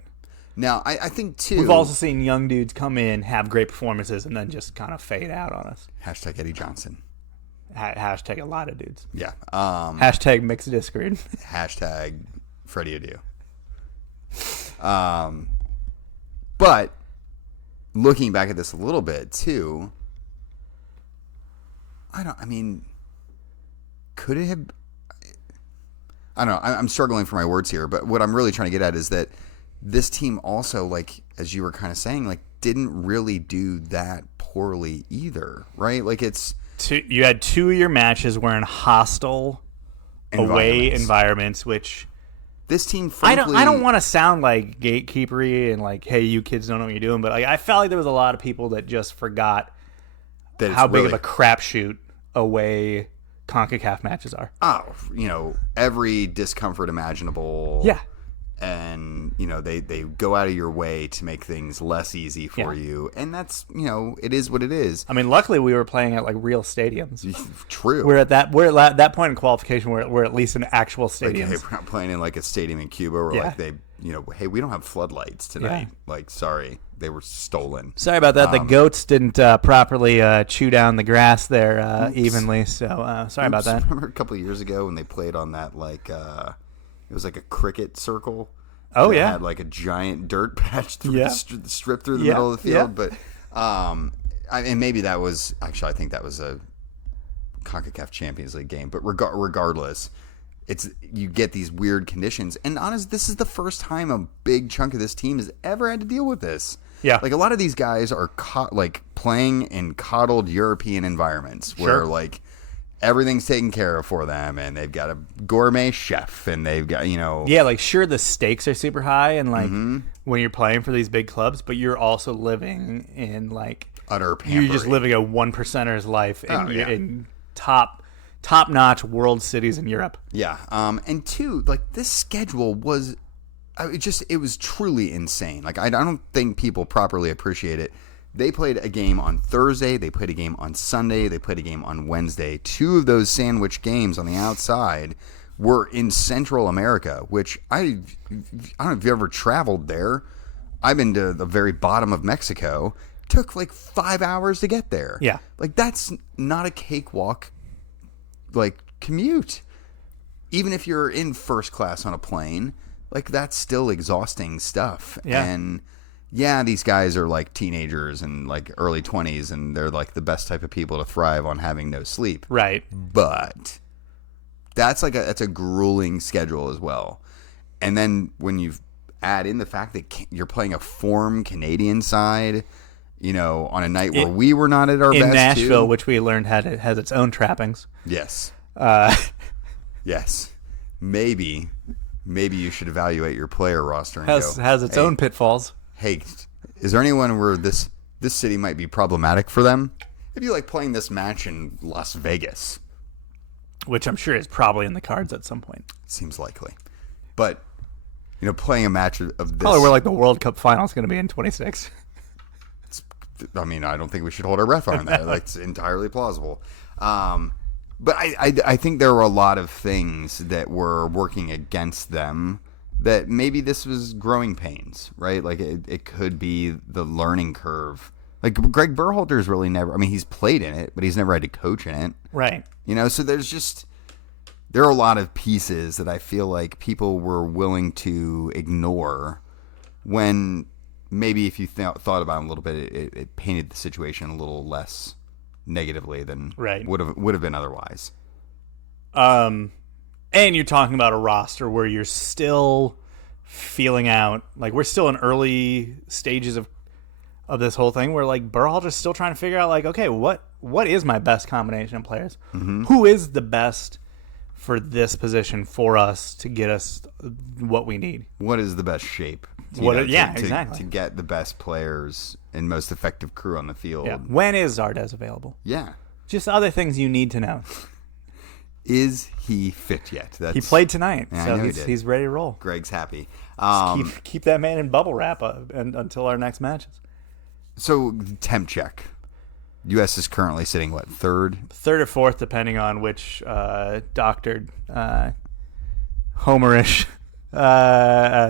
now, I think, too... we've also seen young dudes come in, have great performances, and then just kind of fade out on us. Hashtag Eddie Johnson. Hashtag a lot of dudes. Yeah. Hashtag mixed Discord. Hashtag Freddie Adu. But... looking back at this a little bit too, could it have? I don't know. I'm struggling for my words here, but what I'm really trying to get at is that this team also, like, as you were kind of saying, like, didn't really do that poorly either, right? Like, it's... You had 2 of your matches were in hostile away environments, which... This team, frankly... I don't want to sound like gatekeepery and like, hey, you kids don't know what you're doing, but like, I felt like there was a lot of people that just forgot that how big of a crapshoot away CONCACAF matches are. Oh, every discomfort imaginable. Yeah. And, they go out of your way to make things less easy for you. And that's, it is what it is. I mean, luckily we were playing at like real stadiums. True. We're at that point in qualification we're at least in actual stadiums. Like, hey, we're not playing in like a stadium in Cuba where like they, hey, we don't have floodlights tonight. Yeah. Like, sorry, they were stolen. Sorry about that. The goats didn't properly chew down the grass there evenly. So sorry about that. Remember a couple of years ago when they played on that like it was like a cricket circle. Oh, yeah. It had like a giant dirt patch strip through the middle of the field. Yeah. But and maybe that was actually, I think that was a CONCACAF Champions League game. But regardless, you get these weird conditions. And honestly, this is the first time a big chunk of this team has ever had to deal with this. Yeah. Like, a lot of these guys are playing in coddled European environments where like everything's taken care of for them, and they've got a gourmet chef, and they've got, Yeah, like, sure, the stakes are super high, and, like, when you're playing for these big clubs, but you're also living in, like... utter pampering. You're just living a one-percenter's life in top-notch world cities in Europe. Yeah, and two, like, this schedule was... It was truly insane. Like, I don't think people properly appreciate it. They played a game on Thursday. They played a game on Sunday. They played a game on Wednesday. 2 of those sandwich games on the outside were in Central America, which I don't know if you ever traveled there. I've been to the very bottom of Mexico. Took like 5 hours to get there. Yeah. Like, that's not a cakewalk, like, commute. Even if you're in first class on a plane, like, that's still exhausting stuff. Yeah. And... yeah, these guys are like teenagers and like early 20s, and they're like the best type of people to thrive on having no sleep. Right. But that's a grueling schedule as well. And then when you add in the fact that you're playing a form Canadian side, on a night where we were not at our best in Nashville, which we learned has its own trappings. Yes. Yes. Maybe you should evaluate your player roster and has its own pitfalls. Hey, is there anyone where this city might be problematic for them? It'd be like playing this match in Las Vegas. Which I'm sure is probably in the cards at some point. Seems likely. But, playing a match of this... probably where like the World Cup final is going to be in 26. I don't think we should hold our breath on that. That's entirely plausible. But I think there were a lot of things that were working against them, that maybe this was growing pains, right? Like, it could be the learning curve. Like, Greg Berhalter's really never... I mean, he's played in it, but he's never had to coach in it. Right. So there are a lot of pieces that I feel like people were willing to ignore when maybe if you thought about them a little bit, it painted the situation a little less negatively than would have been otherwise. And you're talking about a roster where you're still feeling out, like, we're still in early stages of this whole thing where, like, Berhalter's still trying to figure out, like, okay, what is my best combination of players? Mm-hmm. Who is the best for this position for us to get us what we need? What is the best shape? Exactly. To get the best players and most effective crew on the field. Yeah. When is Zardes available? Yeah. Just other things you need to know. Is he fit yet? He played tonight, yeah, so he's ready to roll. Greg's happy. Keep that man in bubble wrap until our next matches. So, temp check. U.S. is currently sitting, what, third? Third or fourth, depending on which doctored, homerish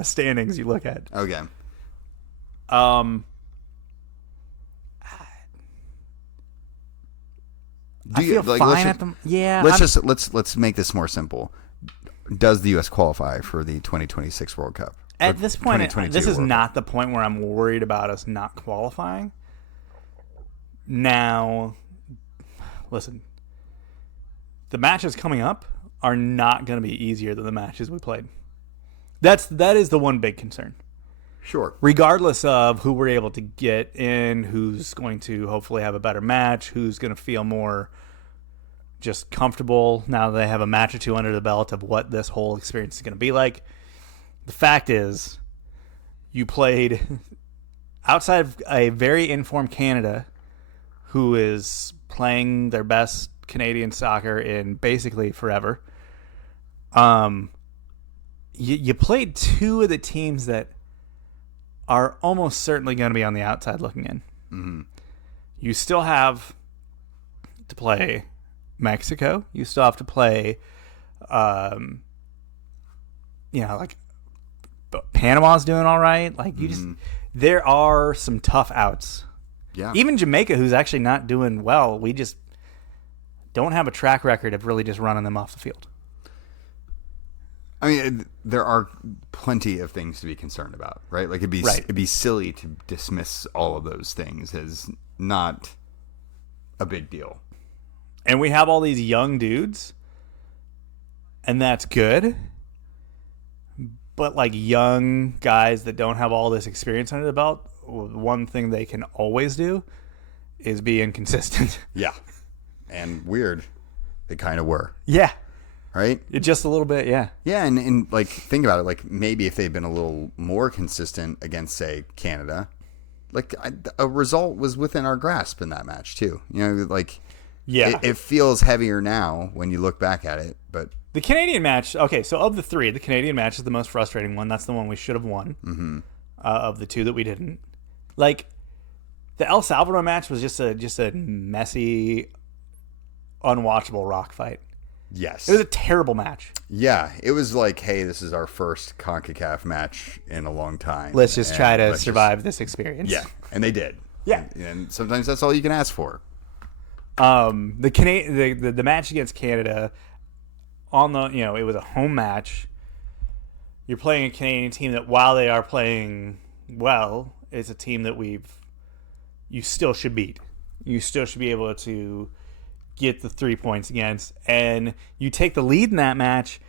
standings you look at. Okay. I feel fine at them. Yeah. Let's make this more simple. Does the U.S. qualify for the 2026 World Cup? At this point, this is not the point where I'm worried about us not qualifying. Now, listen, the matches coming up are not going to be easier than the matches we played. That is the one big concern. Sure. Regardless of who we're able to get in, who's going to hopefully have a better match, who's going to feel more just comfortable now that they have a match or two under the belt of what this whole experience is going to be like. The fact is, you played outside of a very informed Canada, who is playing their best Canadian soccer in basically forever. You played two of the teams that are almost certainly going to be on the outside looking in. Mm-hmm. You still have to play Mexico. You still have to play, Panama's doing all right. Like there are some tough outs. Yeah. Even Jamaica, who's actually not doing well, we just don't have a track record of really just running them off the field. I mean, there are plenty of things to be concerned about, right? Like it'd be silly to dismiss all of those things as not a big deal. And we have all these young dudes, and that's good. But like young guys that don't have all this experience under the belt, one thing they can always do is be inconsistent. Yeah. And weird. They kind of were. Yeah. Right? Just a little bit, yeah. Yeah, and like think about it, like maybe if they'd been a little more consistent against, say, Canada, like a result was within our grasp in that match too. You know, like it feels heavier now when you look back at it, but the Canadian match, okay, so of the three, the Canadian match is the most frustrating one. That's the one we should have won of the two that we didn't. Like, the El Salvador match was just a messy, unwatchable rock fight. Yes. It was a terrible match. Yeah, it was like, hey, this is our first CONCACAF match in a long time. Let's just try to survive this experience. Yeah, and they did. Yeah. And sometimes that's all you can ask for. The match against Canada, it was a home match. You're playing a Canadian team that, while they are playing well, is a team that you still should beat. You still should be able to get the 3 points against, and you take the lead in that match,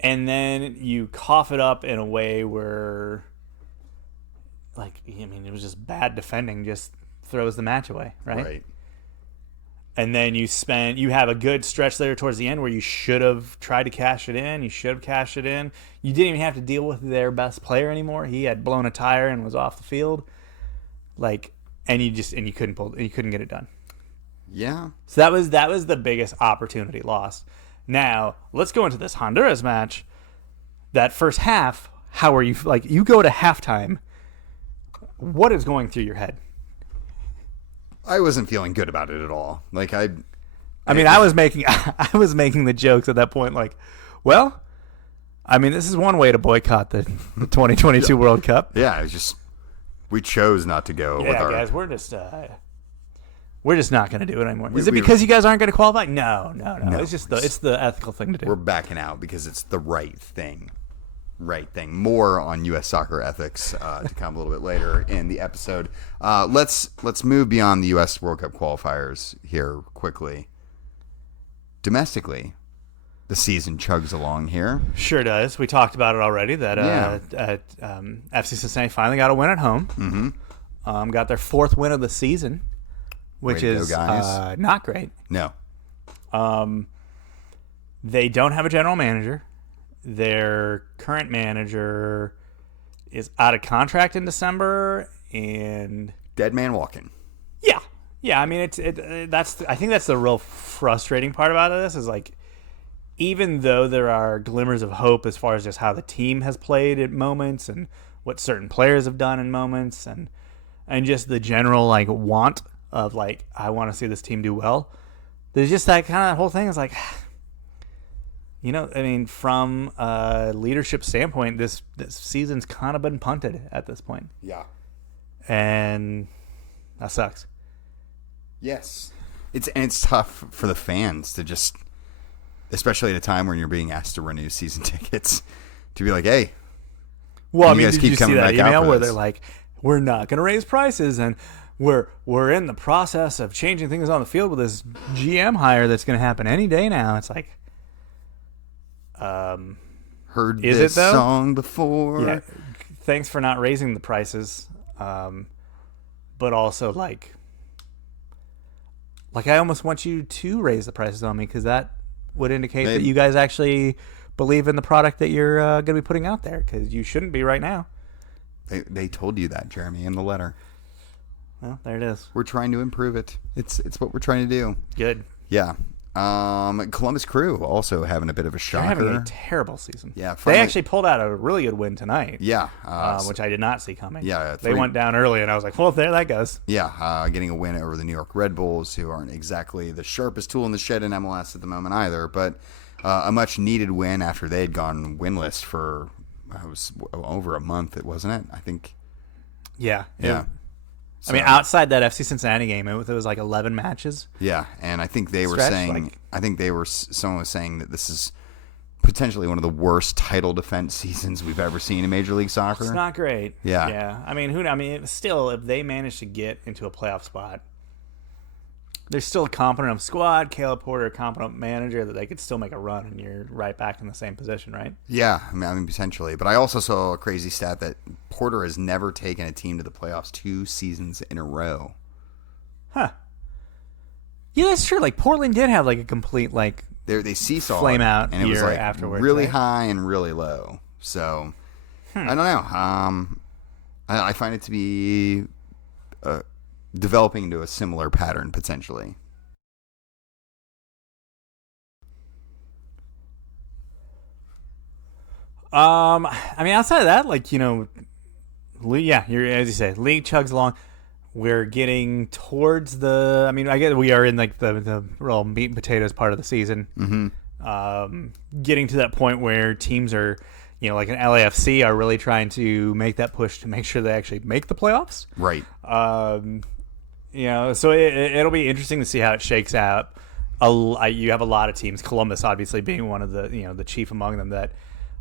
and then you cough it up in a way where, it was just bad defending, just throws the match away, right? Right. And then you have a good stretch there towards the end where you should have tried to cash it in. You should have cashed it in. You didn't even have to deal with their best player anymore. He had blown a tire and was off the field. And you couldn't get it done. Yeah. So that was the biggest opportunity lost. Now, let's go into this Honduras match. That first half, how are you, you go to halftime. What is going through your head? I wasn't feeling good about it at all. I was making the jokes at that point, this is one way to boycott the 2022 World Cup. Yeah, we chose not to go. Yeah, guys, we're just not going to do it anymore. Is it because you guys aren't going to qualify? No. It's the ethical thing to do. We're backing out because it's the right thing. More on U.S. soccer ethics to come a little bit later in the episode. Let's move beyond the U.S. World Cup qualifiers here quickly. Domestically, the season chugs along here. Sure does. We talked about it already. That FC Cincinnati finally got a win at home. Mm-hmm. Got their fourth win of the season, which is not great. No. They don't have a general manager. Their current manager is out of contract in December, and dead man walking. Yeah. I mean, I think that's the real frustrating part about this is even though there are glimmers of hope as far as just how the team has played at moments and what certain players have done in moments and just the general want of I want to see this team do well. There's just that kind of whole thing is from a leadership standpoint, this season's kind of been punted at this point. Yeah. And that sucks. Yes. It's tough for the fans to just, especially at a time when you're being asked to renew season tickets, to be hey. Well, did you see that email where they're we're not going to raise prices and we're in the process of changing things on the field with this GM hire that's going to happen any day now. It's heard this song before. Yeah. thanks for not raising the prices, but also like I almost want you to raise the prices on me because that would indicate that you guys actually believe in the product that you're going to be putting out there, because you shouldn't be right now. They told you that, Jeremy, in the letter. Well, there it is. We're trying to improve it. It's what we're trying to do. Good. Yeah. Columbus Crew also having a bit of a shocker. They're having a terrible season. Yeah, they actually pulled out a really good win tonight. Yeah, which I did not see coming. Yeah, they went down early, and I was like, "Well, there that goes." Yeah, getting a win over the New York Red Bulls, who aren't exactly the sharpest tool in the shed in MLS at the moment either, but a much needed win after they had gone winless for over a month. Wasn't it? I think. Yeah. Yeah. So, I mean, outside that FC Cincinnati game, it was like 11 matches. Yeah, and I think they were saying, someone was saying that this is potentially one of the worst title defense seasons we've ever seen in Major League Soccer. It's not great. Yeah. Yeah. I mean, still, if they manage to get into a playoff spot, there's still a competent enough squad, Caleb Porter, a competent manager, that they could still make a run, and you're right back in the same position, right? Yeah, I mean potentially. But I also saw a crazy stat that Porter has never taken a team to the playoffs 2 seasons in a row. Huh. Yeah, that's true. Like, Portland did have like a complete they seesawed flame out and it was like afterwards, really right? high and really low. So I don't know. I find it to be developing into a similar pattern potentially. I mean, outside of that, as you say, league chugs along. We're getting towards the. I mean, I guess we are in like the real meat and potatoes part of the season. Mm-hmm. Getting to that point where teams are, like an LAFC, are really trying to make that push to make sure they actually make the playoffs. Right. So it'll be interesting to see how it shakes out. You have a lot of teams, Columbus obviously being one of the the chief among them, that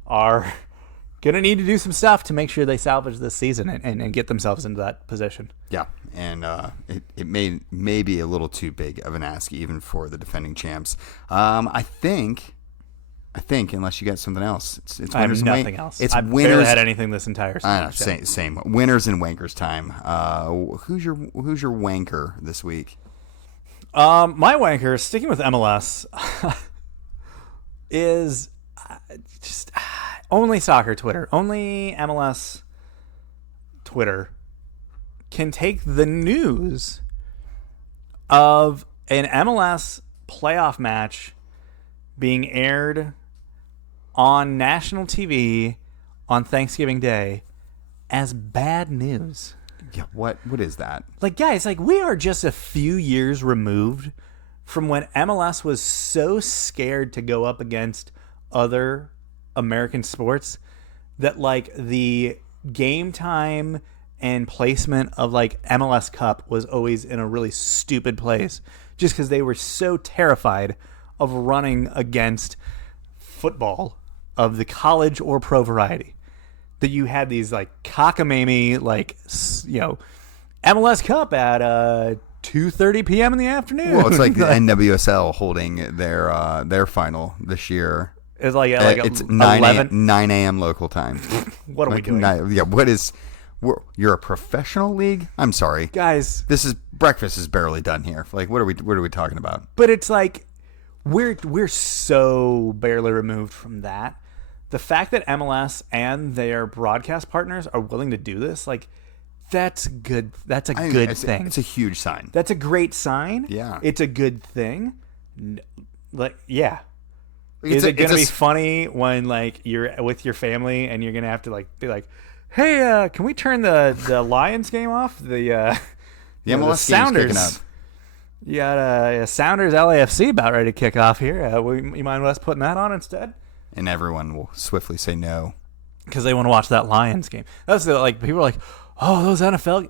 are gonna need to do some stuff to make sure they salvage this season and get themselves into that position. Yeah, and it may be a little too big of an ask even for the defending champs. I think unless you got something else, it's I have winners nothing else. It's I've winners. barely had anything this entire season. I know, same winners and wankers time. Who's your wanker this week? My wanker, sticking with MLS, is just only soccer Twitter. Only MLS Twitter can take the news of an MLS playoff match being aired on national TV on Thanksgiving Day as bad news. Yeah, what is that? Guys, we are just a few years removed from when MLS was so scared to go up against other American sports that the game time and placement of MLS Cup was always in a really stupid place, just because they were so terrified of running against football of the college or pro variety, that you had these cockamamie MLS Cup at 2:30 p.m. in the afternoon. Well, it's like the NWSL holding their final this year. It's it's 9 a.m. local time. What are we doing? You're a professional league? I'm sorry, guys. Breakfast is barely done here. What are we talking about? But it's we're so barely removed from that. The fact that MLS and their broadcast partners are willing to do this, that's good. That's a good thing. It's a huge sign. That's a great sign. Yeah. It's a good thing. Yeah. Is it going to be funny when you're with your family and you're going to have to be hey, can we turn the Lions game off? The MLS Sounders game's kicking up. You got Sounders LAFC about ready to kick off here. You mind us putting that on instead? And everyone will swiftly say no because they want to watch that Lions game. That's people are like, oh, those NFL.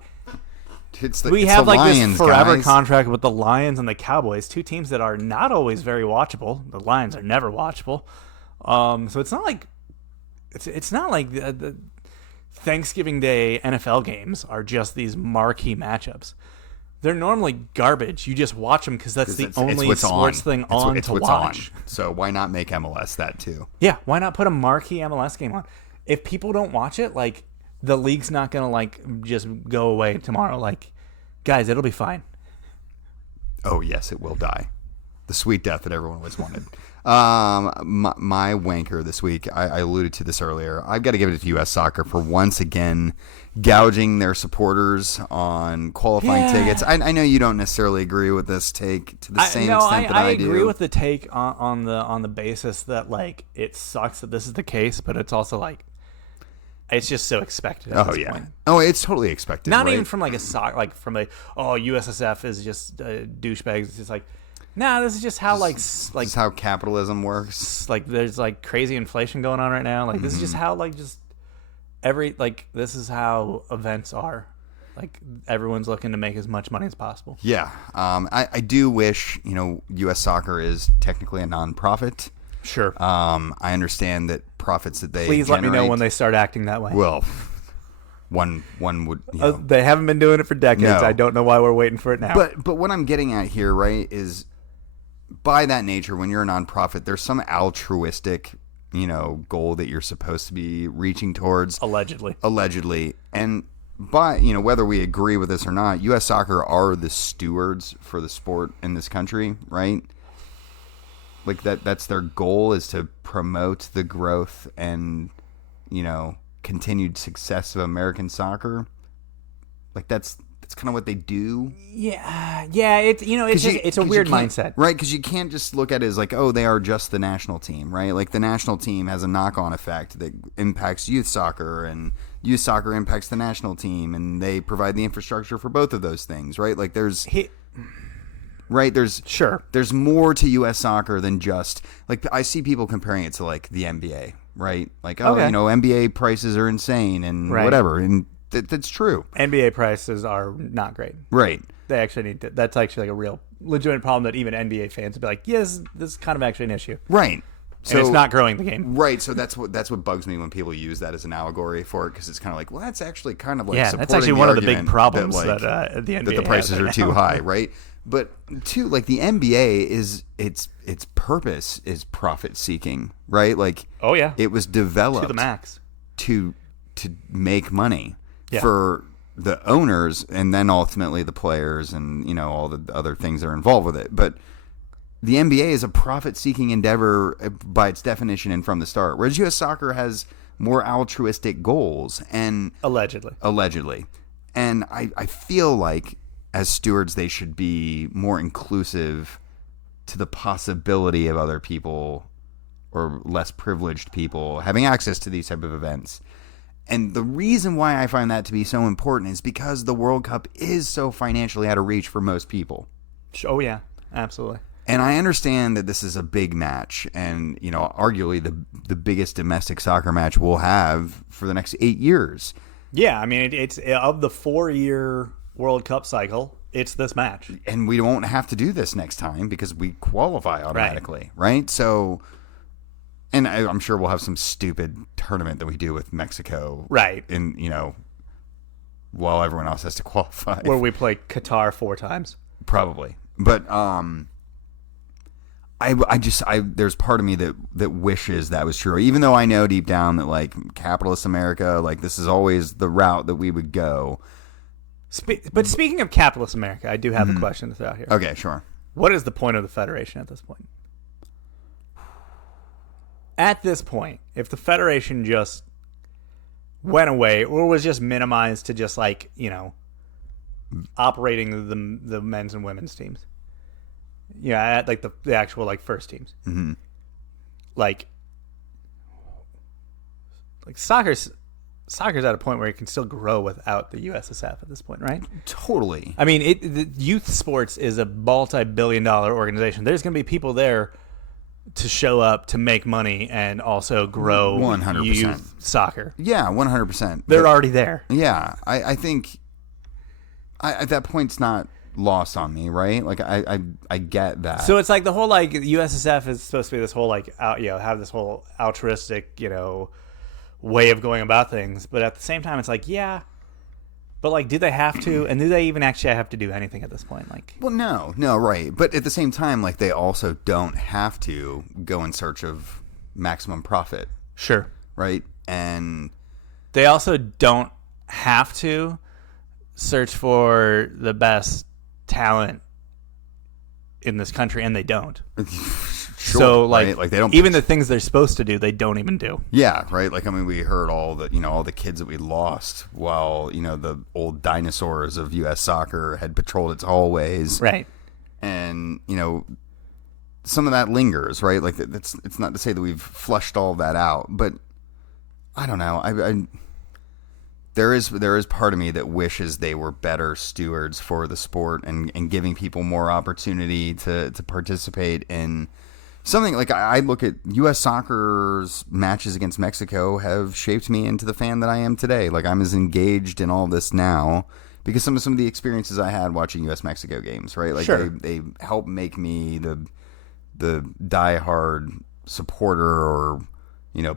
We have Lions, this forever guys. contract with the Lions and the Cowboys, two teams that are not always very watchable. The Lions are never watchable. So it's not like the Thanksgiving Day NFL games are just these marquee matchups. They're normally garbage. You just watch them because that's the only sports thing on to watch. So why not make MLS that too? Yeah, why not put a marquee MLS game on? If people don't watch it, the league's not gonna like just go away tomorrow. Like, guys, it'll be fine. Oh yes, it will die. The sweet death that everyone always wanted. My wanker this week, I alluded to this earlier. I've got to give it to U.S. Soccer for once again gouging their supporters on qualifying tickets. I know you don't necessarily agree with this take to the same extent that I do. I agree with the take on the basis that like it sucks that this is the case, but it's also like it's just so expected at this point. Oh, it's totally expected. Not right? even from like from USSF is just douchebags. It's just like, nah, this is just how this is how capitalism works. Like there's like crazy inflation going on right now. Like this is just how this is how events are. Like everyone's looking to make as much money as possible. Yeah. I do wish, U.S. Soccer is technically a non-profit. Sure. I understand that profits that they Please let me know when they start acting that way. Well, one would. They haven't been doing it for decades. No. I don't know why we're waiting for it now. But what I'm getting at here, right, is by that nature, when you're a nonprofit, there's some altruistic, goal that you're supposed to be reaching towards. Allegedly. And by, whether we agree with this or not, U.S. Soccer are the stewards for the sport in this country, right? Like that's their goal, is to promote the growth and, continued success of American soccer. Like that's kind of what they do. Yeah. It's a weird mindset. Right, because you can't just look at it as like, oh, they are just the national team, right? Like the national team has a knock-on effect that impacts youth soccer, and youth soccer impacts the national team, and they provide the infrastructure for both of those things, right? Like there's more to U.S. soccer than just like I see people comparing it to like the NBA, right? Like NBA prices are insane and whatever, and that's true. NBA prices are not great. Right. They actually need to. That's actually like a real legitimate problem that even NBA fans would be like, yes, this is kind of actually an issue. Right. So, and it's not growing the game. Right. So that's what bugs me when people use that as an allegory for it, because it's kind of like, well, that's actually kind of like that's actually one of the big problems that the NBA that the prices are too high, right? But two, like the NBA is its purpose is profit seeking, right? Like it was developed to the max to make money for the owners, and then ultimately the players, and all the other things that are involved with it. But the NBA is a profit-seeking endeavor by its definition and from the start, whereas U.S. Soccer has more altruistic goals and allegedly. And I feel like as stewards they should be more inclusive to the possibility of other people or less privileged people having access to these type of events. And the reason why I find that to be so important is because the World Cup is so financially out of reach for most people. Oh, yeah, absolutely. And I understand that this is a big match and, arguably the biggest domestic soccer match we'll have for the next 8 years. Yeah, I mean, it's of the 4-year World Cup cycle, it's this match. And we won't have to do this next time because we qualify automatically, right? So... And I'm sure we'll have some stupid tournament that we do with Mexico. Right. While everyone else has to qualify. Where we play Qatar 4 times. Probably. But there's part of me that wishes that was true. Even though I know deep down that like capitalist America, like this is always the route that we would go. But speaking of capitalist America, I do have a question to throw out here. Okay, sure. What is the point of the Federation at this point? At this point, if the Federation just went away or was just minimized to just like, operating the men's and women's teams, at like the actual like first teams, like soccer's at a point where it can still grow without the USSF at this point, right? Totally. I mean, the youth sports is a multi-billion-dollar organization. There's going to be people there to show up to make money and also grow 100% youth soccer. Yeah, 100%. They're already there. Yeah, I think at that point it's not lost on me, right? Like I get that. So it's like the whole like USSF is supposed to be this whole like have this whole altruistic way of going about things, but at the same time it's like but like, do they have to? And do they even actually have to do anything at this point? Like, well, no, right. But at the same time, like, they also don't have to go in search of maximum profit. Sure. Right. And They also don't have to search for the best talent in this country, and they don't. Sure, so like, right? Like they don't even the things they're supposed to do, they don't even do. Yeah, right. Like, I mean, we heard all the kids that we lost while the old dinosaurs of U.S. soccer had patrolled its hallways, right? And some of that lingers, right? Like it's not to say that we've flushed all of that out, but I don't know. There is part of me that wishes they were better stewards for the sport and giving people more opportunity to participate in something. Like, I look at U.S. soccer's matches against Mexico have shaped me into the fan that I am today. Like, I'm as engaged in all this now because some of the experiences I had watching U.S. Mexico games, right? Like, sure. they help make me the diehard supporter, or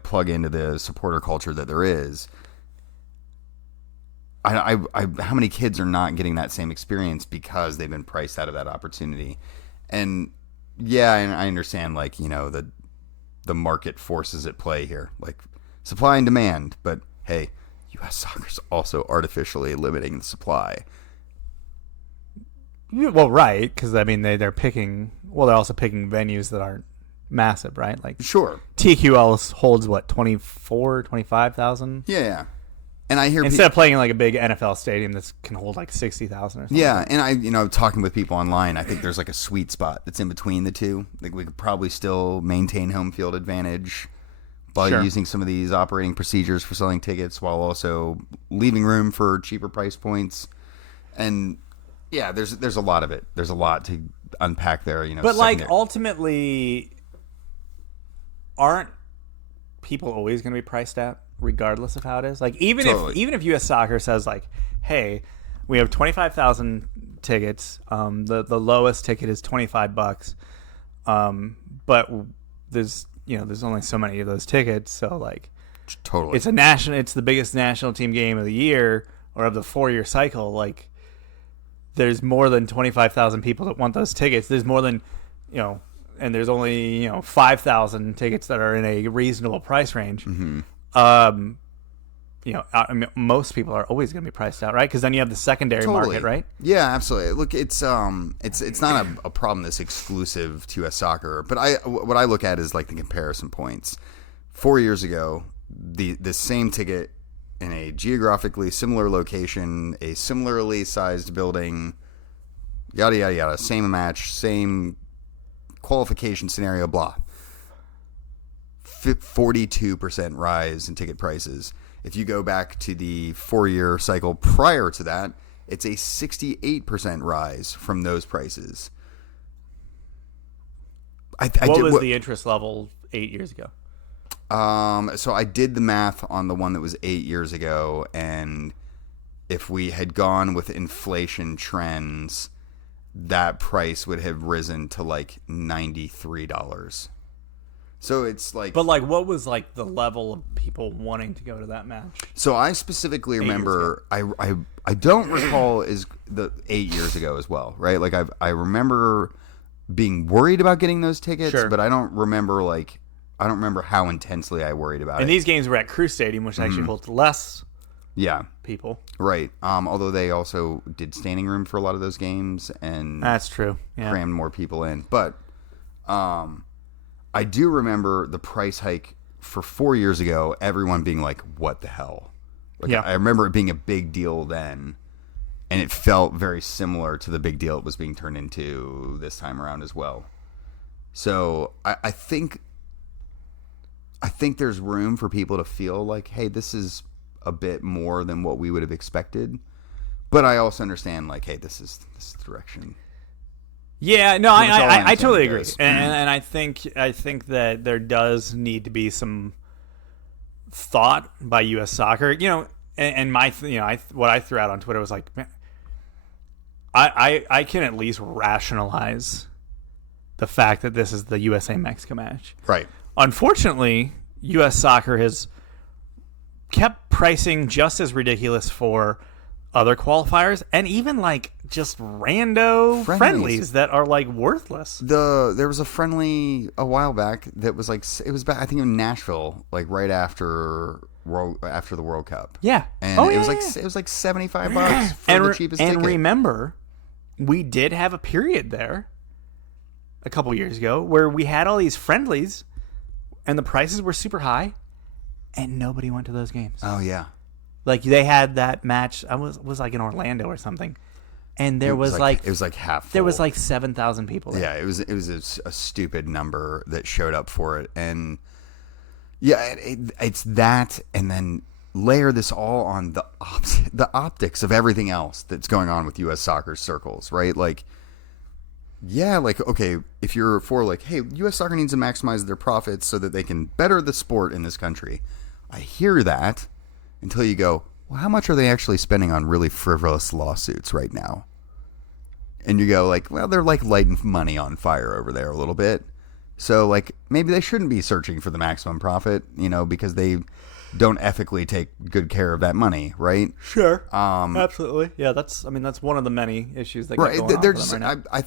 plug into the supporter culture that there is. I how many kids are not getting that same experience because they've been priced out of that opportunity? And yeah, and I understand, like, the market forces at play here, like supply and demand. But hey, U.S. soccer's also artificially limiting the supply. Well, right, because I mean they're picking. Well, they're also picking venues that aren't massive, right? Like, sure, TQL holds what, 25,000? Yeah. And I hear instead of playing in like a big NFL stadium that can hold like 60,000 or something. Yeah, and talking with people online, I think there's like a sweet spot that's in between the two. Like, we could probably still maintain home field advantage by using some of these operating procedures for selling tickets, while also leaving room for cheaper price points. And yeah, there's a lot of it. There's a lot to unpack there. But like, ultimately, aren't people always going to be priced out, regardless of how it is? Like, even if U.S. Soccer says, like, hey, we have 25,000 tickets, the lowest ticket is $25, but there's only so many of those tickets, so like, totally, it's the biggest national team game of the year, or of the 4-year cycle. Like, there's more than 25,000 people that want those tickets. There's more than, and there's only 5,000 tickets that are in a reasonable price range. Mm-hmm. I mean, most people are always going to be priced out, right? Because then you have the secondary market, right? Yeah, absolutely. Look, it's not a problem that's exclusive to U.S. soccer, but what I look at is like the comparison points. 4 years ago, the same ticket in a geographically similar location, a similarly sized building, yada yada yada, same match, same qualification scenario, blah. 42% rise in ticket prices. If you go back to the 4-year cycle prior to that, it's a 68% rise from those prices. What was the interest level 8 years ago? So I did the math on the one that was 8 years ago, and if we had gone with inflation trends, that price would have risen to like $93. So it's like, but like, what was like the level of people wanting to go to that match? So I specifically remember, I don't recall is the 8 years ago as well, right? Like, I remember being worried about getting those tickets, but I don't remember how intensely I worried about it. And these games were at Crew Stadium, which actually holds less people. Right. Although they also did standing room for a lot of those games, and that's true. Yeah. Crammed more people in. But I do remember the price hike for 4 years ago, everyone being like, what the hell? Like, I remember it being a big deal then, and it felt very similar to the big deal it was being turned into this time around as well. So I think there's room for people to feel like, hey, this is a bit more than what we would have expected. But I also understand, like, hey, this is the direction. Yeah, no, I totally agree, and I think that there does need to be some thought by U.S. Soccer, and what I threw out on Twitter was like, man, I can at least rationalize the fact that this is the USA Mexico match, right? Unfortunately, U.S. Soccer has kept pricing just as ridiculous for other qualifiers, and even like just rando friendlies that are like worthless. There was a friendly a while back that was like, it was back, I think, in Nashville, like right after after the World Cup. Yeah. And it was like $75 for the cheapest ticket. And remember, we did have a period there a couple years ago where we had all these friendlies and the prices were super high and nobody went to those games. Oh yeah. Like they had that match, I was like in Orlando or something. And it was like half full. There was like 7,000 people there. Yeah, it was a stupid number that showed up for it. And yeah, it's that, and then layer this all on the optics of everything else that's going on with U.S. soccer circles, right? Like, yeah, like, okay, if you're for like, hey, U.S. soccer needs to maximize their profits so that they can better the sport in this country. I hear that until you go, well, how much are they actually spending on really frivolous lawsuits right now? And you go like, well, they're like lighting money on fire over there a little bit. So like maybe they shouldn't be searching for the maximum profit, because they don't ethically take good care of that money, right? Sure. Absolutely. Yeah, that's one of the many issues that get going on for them right now.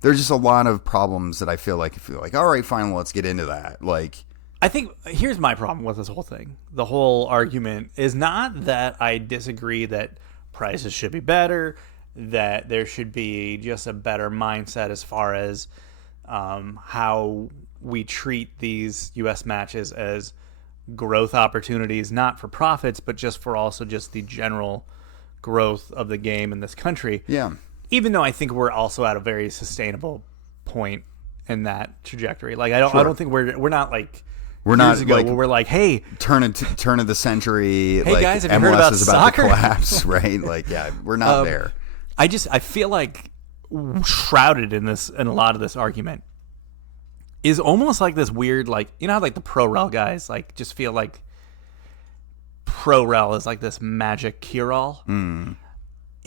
There's just a lot of problems that I feel like, all right, fine, let's get into that. Like, I think here's my problem with this whole thing. The whole argument is not that I disagree that prices should be better, that there should be just a better mindset as far as how we treat these U.S. matches as growth opportunities, not for profits, but just for also just the general growth of the game in this country. Yeah. Even though I think we're also at a very sustainable point in that trajectory. Like I don't think we're not like years ago where we're like, hey, turn of the century. Hey like, guys, have you MLS heard about is soccer? About to collapse, right? Like, yeah, we're not there. I feel like shrouded in a lot of this argument is almost like this weird, like, how like the pro-rel guys like just feel like pro-rel is like this magic cure-all. In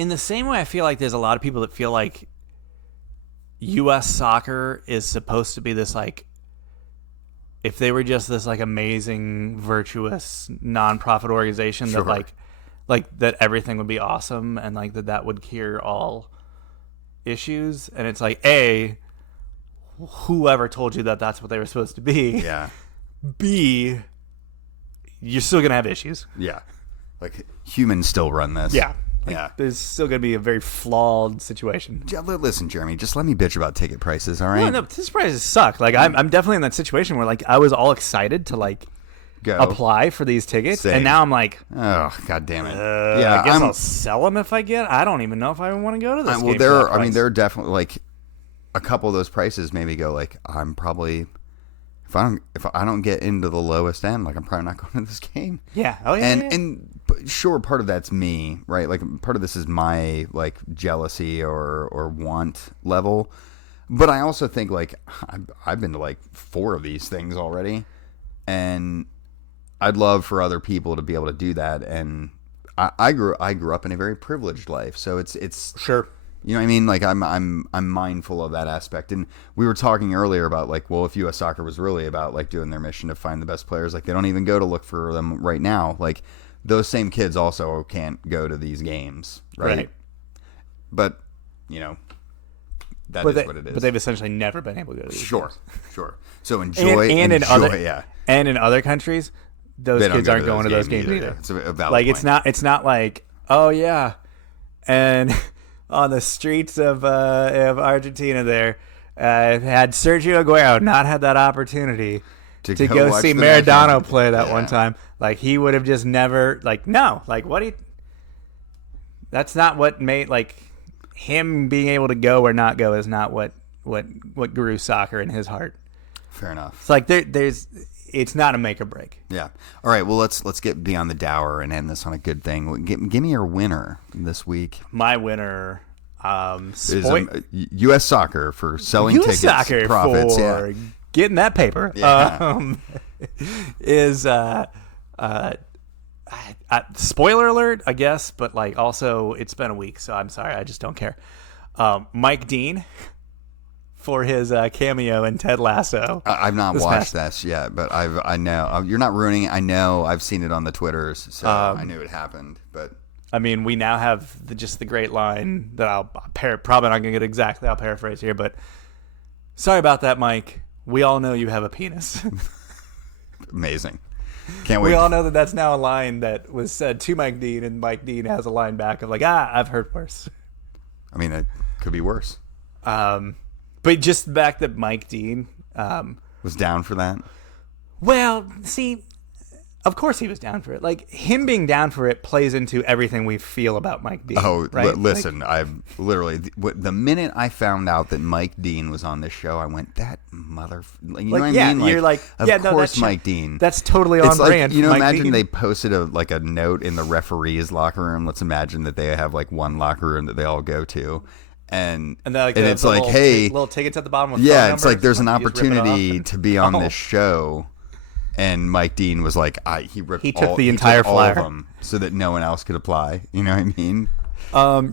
the same way, I feel like there's a lot of people that feel like U.S. soccer is supposed to be this like, if they were just this like amazing, virtuous, non-profit organization that like that everything would be awesome and like that would cure all issues. And it's like, A, whoever told you that that's what they were supposed to be. Yeah. B, you're still going to have issues. Yeah. Like humans still run this. Yeah. Yeah. There's still going to be a very flawed situation. Listen, Jeremy, just let me bitch about ticket prices, all right? No, ticket prices suck. Like I'm definitely in that situation where like I was all excited to like apply for these tickets. Same. And now I'm like, oh, God damn it. Yeah, I guess I'll sell them if I get. I don't even know if I want to go to this game. Well, there are definitely like a couple of those prices maybe go like, I'm probably, if I don't get into the lowest end, like I'm probably not going to this game. Yeah. Oh yeah. And sure, part of that's me, right? Like part of this is my like jealousy or want level. But I also think like I've been to like 4 of these things already, and I'd love for other people to be able to do that. And I grew up in a very privileged life, so it's sure. You know what I mean? Like I'm mindful of that aspect. And we were talking earlier about like, well, if U.S. Soccer was really about like doing their mission to find the best players, like they don't even go to look for them right now. Like those same kids also can't go to these games, right? But that is what it is. But they've essentially never been able to go to these games. Sure. So enjoy. And in other countries, those kids aren't going to those games either. It's a valid like point. it's not like, oh yeah, and on the streets of Argentina there, had Sergio Aguero not had that opportunity to go see Maradona play that one time, like he would have just never, like, no, like that's not what made, like, him being able to go or not go is not what grew soccer in his heart. Fair enough. It's like it's not a make or break. Yeah. All right. Well, let's get beyond the dour and end this on a good thing. Give me your winner this week. My winner is U.S. Soccer for selling tickets, soccer profits, for getting that paper. Yeah. Is spoiler alert, I guess, but like also it's been a week, so I'm sorry, I just don't care. Mike Dean for his cameo in Ted Lasso. I've not watched this yet, but I know you're not ruining it. I know I've seen it on the Twitters, so I knew it happened. But I mean, we now have just the great line that I'll probably not gonna get exactly. I'll paraphrase here, but sorry about that, Mike. We all know you have a penis. Amazing. Can't wait. We all know that that's now a line that was said to Mike Dean, and Mike Dean has a line back of like, I've heard worse. I mean, it could be worse. But just the fact that Mike Dean Was down for that? well, see, of course he was down for it. Like, him being down for it plays into everything we feel about Mike Dean. Oh, right? Listen, I've literally, the minute I found out that Mike Dean was on this show, I went, that mother, you know what I mean? You're like, of yeah, no, course, Mike Dean. That's totally on It's like, brand. you know, Mike imagine Dean. they posted a note in the referee's locker room. Let's imagine that they have like one locker room that they all go to. And it's like, hey, little tickets at the bottom with yeah, phone it's like there's an numbers. You just rip it opportunity off. to be on this show. And Mike Dean was like, he took the entire all flyer of them so that no one else could apply. You know what I mean?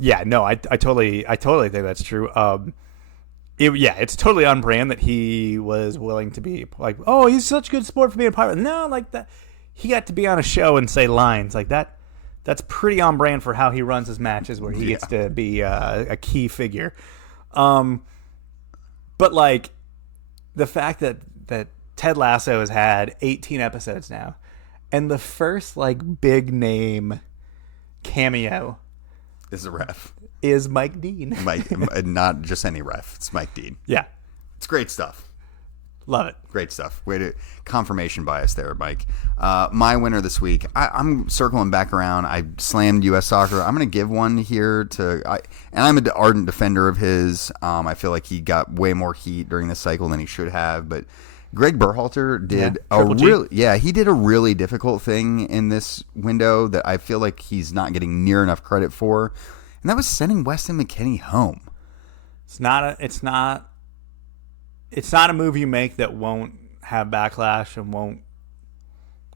Yeah, no, I totally think that's true. It's totally on brand that he was willing to be like, oh, he's such a good sport for being a part of it. No, like that, he got to be on a show and say lines like that. That's pretty on brand for how he runs his matches, where he gets to be a key figure. But like the fact that Ted Lasso has had 18 episodes now, and the first like big name cameo Is a ref. is Mike Dean. Not just any ref. It's Mike Dean. Yeah, It's great stuff. love it. Great stuff. Way to confirmation bias there, Mike. My winner this week. I'm circling back around. I slammed U.S. Soccer. I'm going to give one here and I'm an ardent defender of his. I feel like he got way more heat during this cycle than he should have, but Greg Berhalter did he did a really difficult thing in this window that I feel like he's not getting near enough credit for, and that was sending Weston McKennie home. It's not a move you make that won't have backlash and won't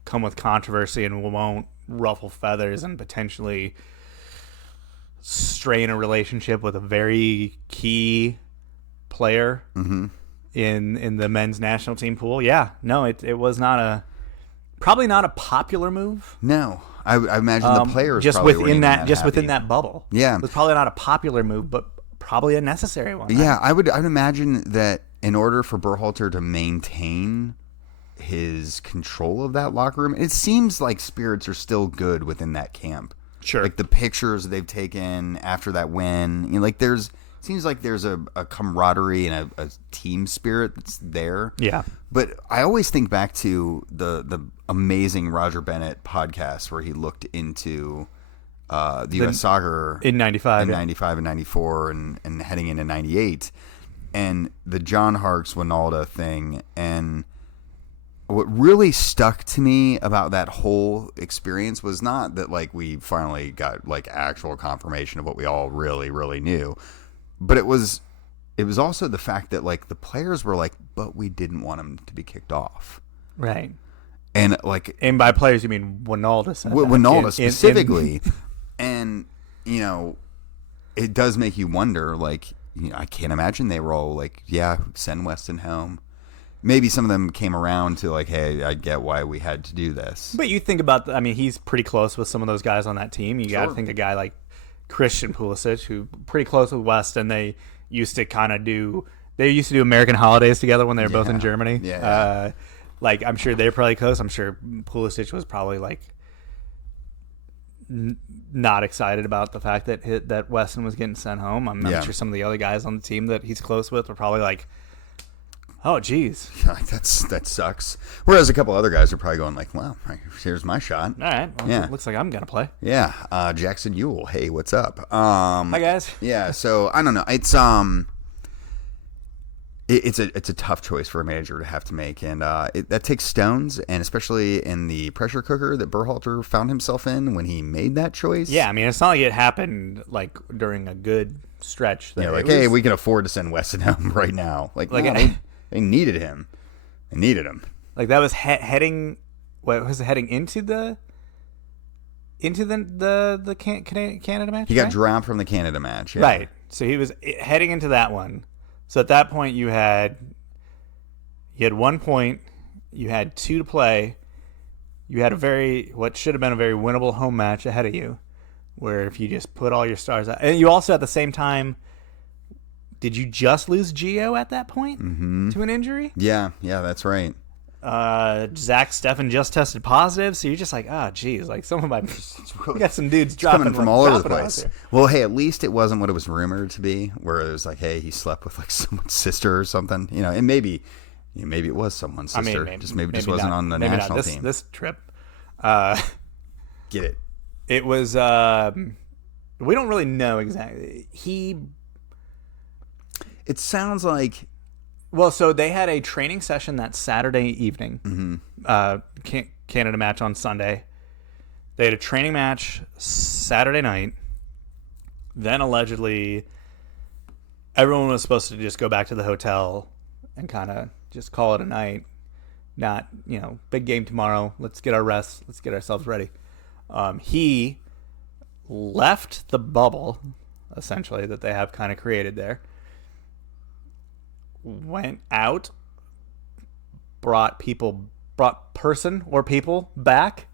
come with controversy and won't ruffle feathers and potentially strain a relationship with a very key player in the men's national team pool. Yeah, no, it was probably not a popular move. No, I imagine the players just probably within weren't even within happy. that bubble. Yeah. It was probably not a popular move, but probably a necessary one. Yeah, I would imagine that in order for Berhalter to maintain his control of that locker room, it seems like spirits are still good within that camp. Sure. Like the pictures they've taken after that win, like seems like there's a camaraderie and a team spirit that's there. Yeah. But I always think back to the amazing Roger Bennett podcast where he looked into the U.S. soccer in 95. in 95 and 94 and heading into 98, and the John Harkes Winalda thing. And what really stuck to me about that whole experience was not that like we finally got like actual confirmation of what we all really, really knew, but it was also the fact that like the players were like, but we didn't want him to be kicked off. Right. And like, and by players you mean Winalda said that. Winalda specifically. And, you know, it does make you wonder, like, you know, I can't imagine they were all like, yeah, send Weston home. Maybe some of them came around to like, hey, I get why we had to do this. But you think about, he's pretty close with some of those guys on that team. You got to think a guy like Christian Pulisic, who pretty close with Weston. They used to do American holidays together when they were both in Germany. Yeah. Like, I'm sure they're probably close. I'm sure Pulisic was probably like not excited about the fact that Weston was getting sent home. I'm sure some of the other guys on the team that he's close with were probably like, oh, geez. That sucks. Whereas a couple other guys are probably going like, well, here's my shot. All right. Well, it looks like I'm going to play. Yeah. Jackson Ewell. Hey, what's up? Hi, guys. Yeah. So I don't know. It's a tough choice for a manager to have to make, and that takes stones, and especially in the pressure cooker that Berhalter found himself in when he made that choice. Yeah, it's not like it happened like during a good stretch. Yeah, like, hey, we can afford to send Weston home right now. Like no, they needed him. They needed him. Like that was heading. What was it heading into the Canada match? He got dropped from the Canada match. Yeah. Right. So he was heading into that one. So at that point, you had 1 point, you had 2 to play, you had what should have been a very winnable home match ahead of you, where if you just put all your stars out, and you also at the same time, did you just lose Gio at that point to an injury? Yeah, that's right. Zach Steffen just tested positive, so you're just like, geez, like some of my we got some dudes coming from all over the dropping place. Well, hey, at least it wasn't what it was rumored to be, where it was like, hey, he slept with like someone's sister or something, and maybe it was someone's sister, maybe just wasn't on the national team. This trip, get it? It was. We don't really know exactly. It sounds like. Well, so they had a training session that Saturday evening. Canada match on Sunday. They had a training match Saturday night. Then allegedly, everyone was supposed to just go back to the hotel and kind of just call it a night. Not, big game tomorrow. Let's get our rest. Let's get ourselves ready. He left the bubble, essentially, that they have kind of created there. Went out, brought person or people back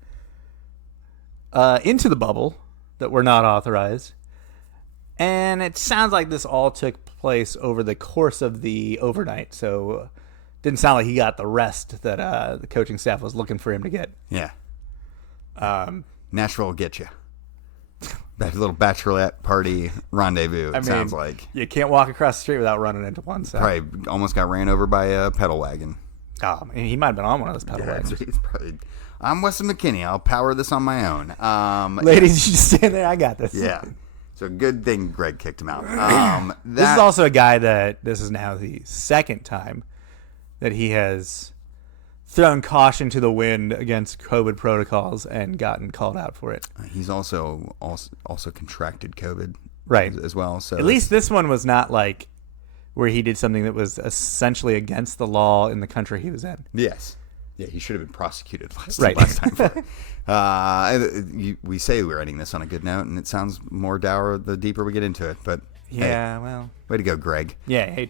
into the bubble that were not authorized. And it sounds like this all took place over the course of the overnight. So didn't sound like he got the rest that the coaching staff was looking for him to get. Yeah. Nashville will get you. That little bachelorette party rendezvous, sounds like. You can't walk across the street without running into one. So. Probably almost got ran over by a pedal wagon. Oh, he might have been on one of those pedal wagons. He's probably, I'm Weston McKinney. I'll power this on my own. Ladies, you just stand there. I got this. Yeah. So good thing Greg kicked him out. This is also a guy that this is now the second time that he has thrown caution to the wind against COVID protocols and gotten called out for it. He's also contracted COVID, right, as well. So at least this one was not like where he did something that was essentially against the law in the country he was in. Yes, yeah, he should have been prosecuted last time. For it. We say we're ending this on a good note, and it sounds more dour the deeper we get into it. But yeah, hey, well, way to go, Greg. Yeah, hey.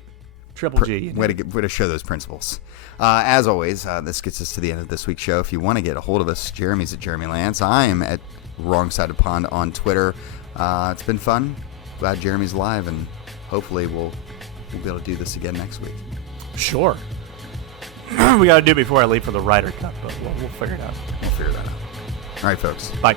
Triple G. Way to show those principles. As always, this gets us to the end of this week's show. If you want to get a hold of us, Jeremy's at Jeremy Lance. I am at Wrong Side of Pond on Twitter. It's been fun. Glad Jeremy's live, and hopefully we'll be able to do this again next week. Sure. We got to do it before I leave for the Ryder Cup, but we'll figure it out. We'll figure that out. All right, folks. Bye.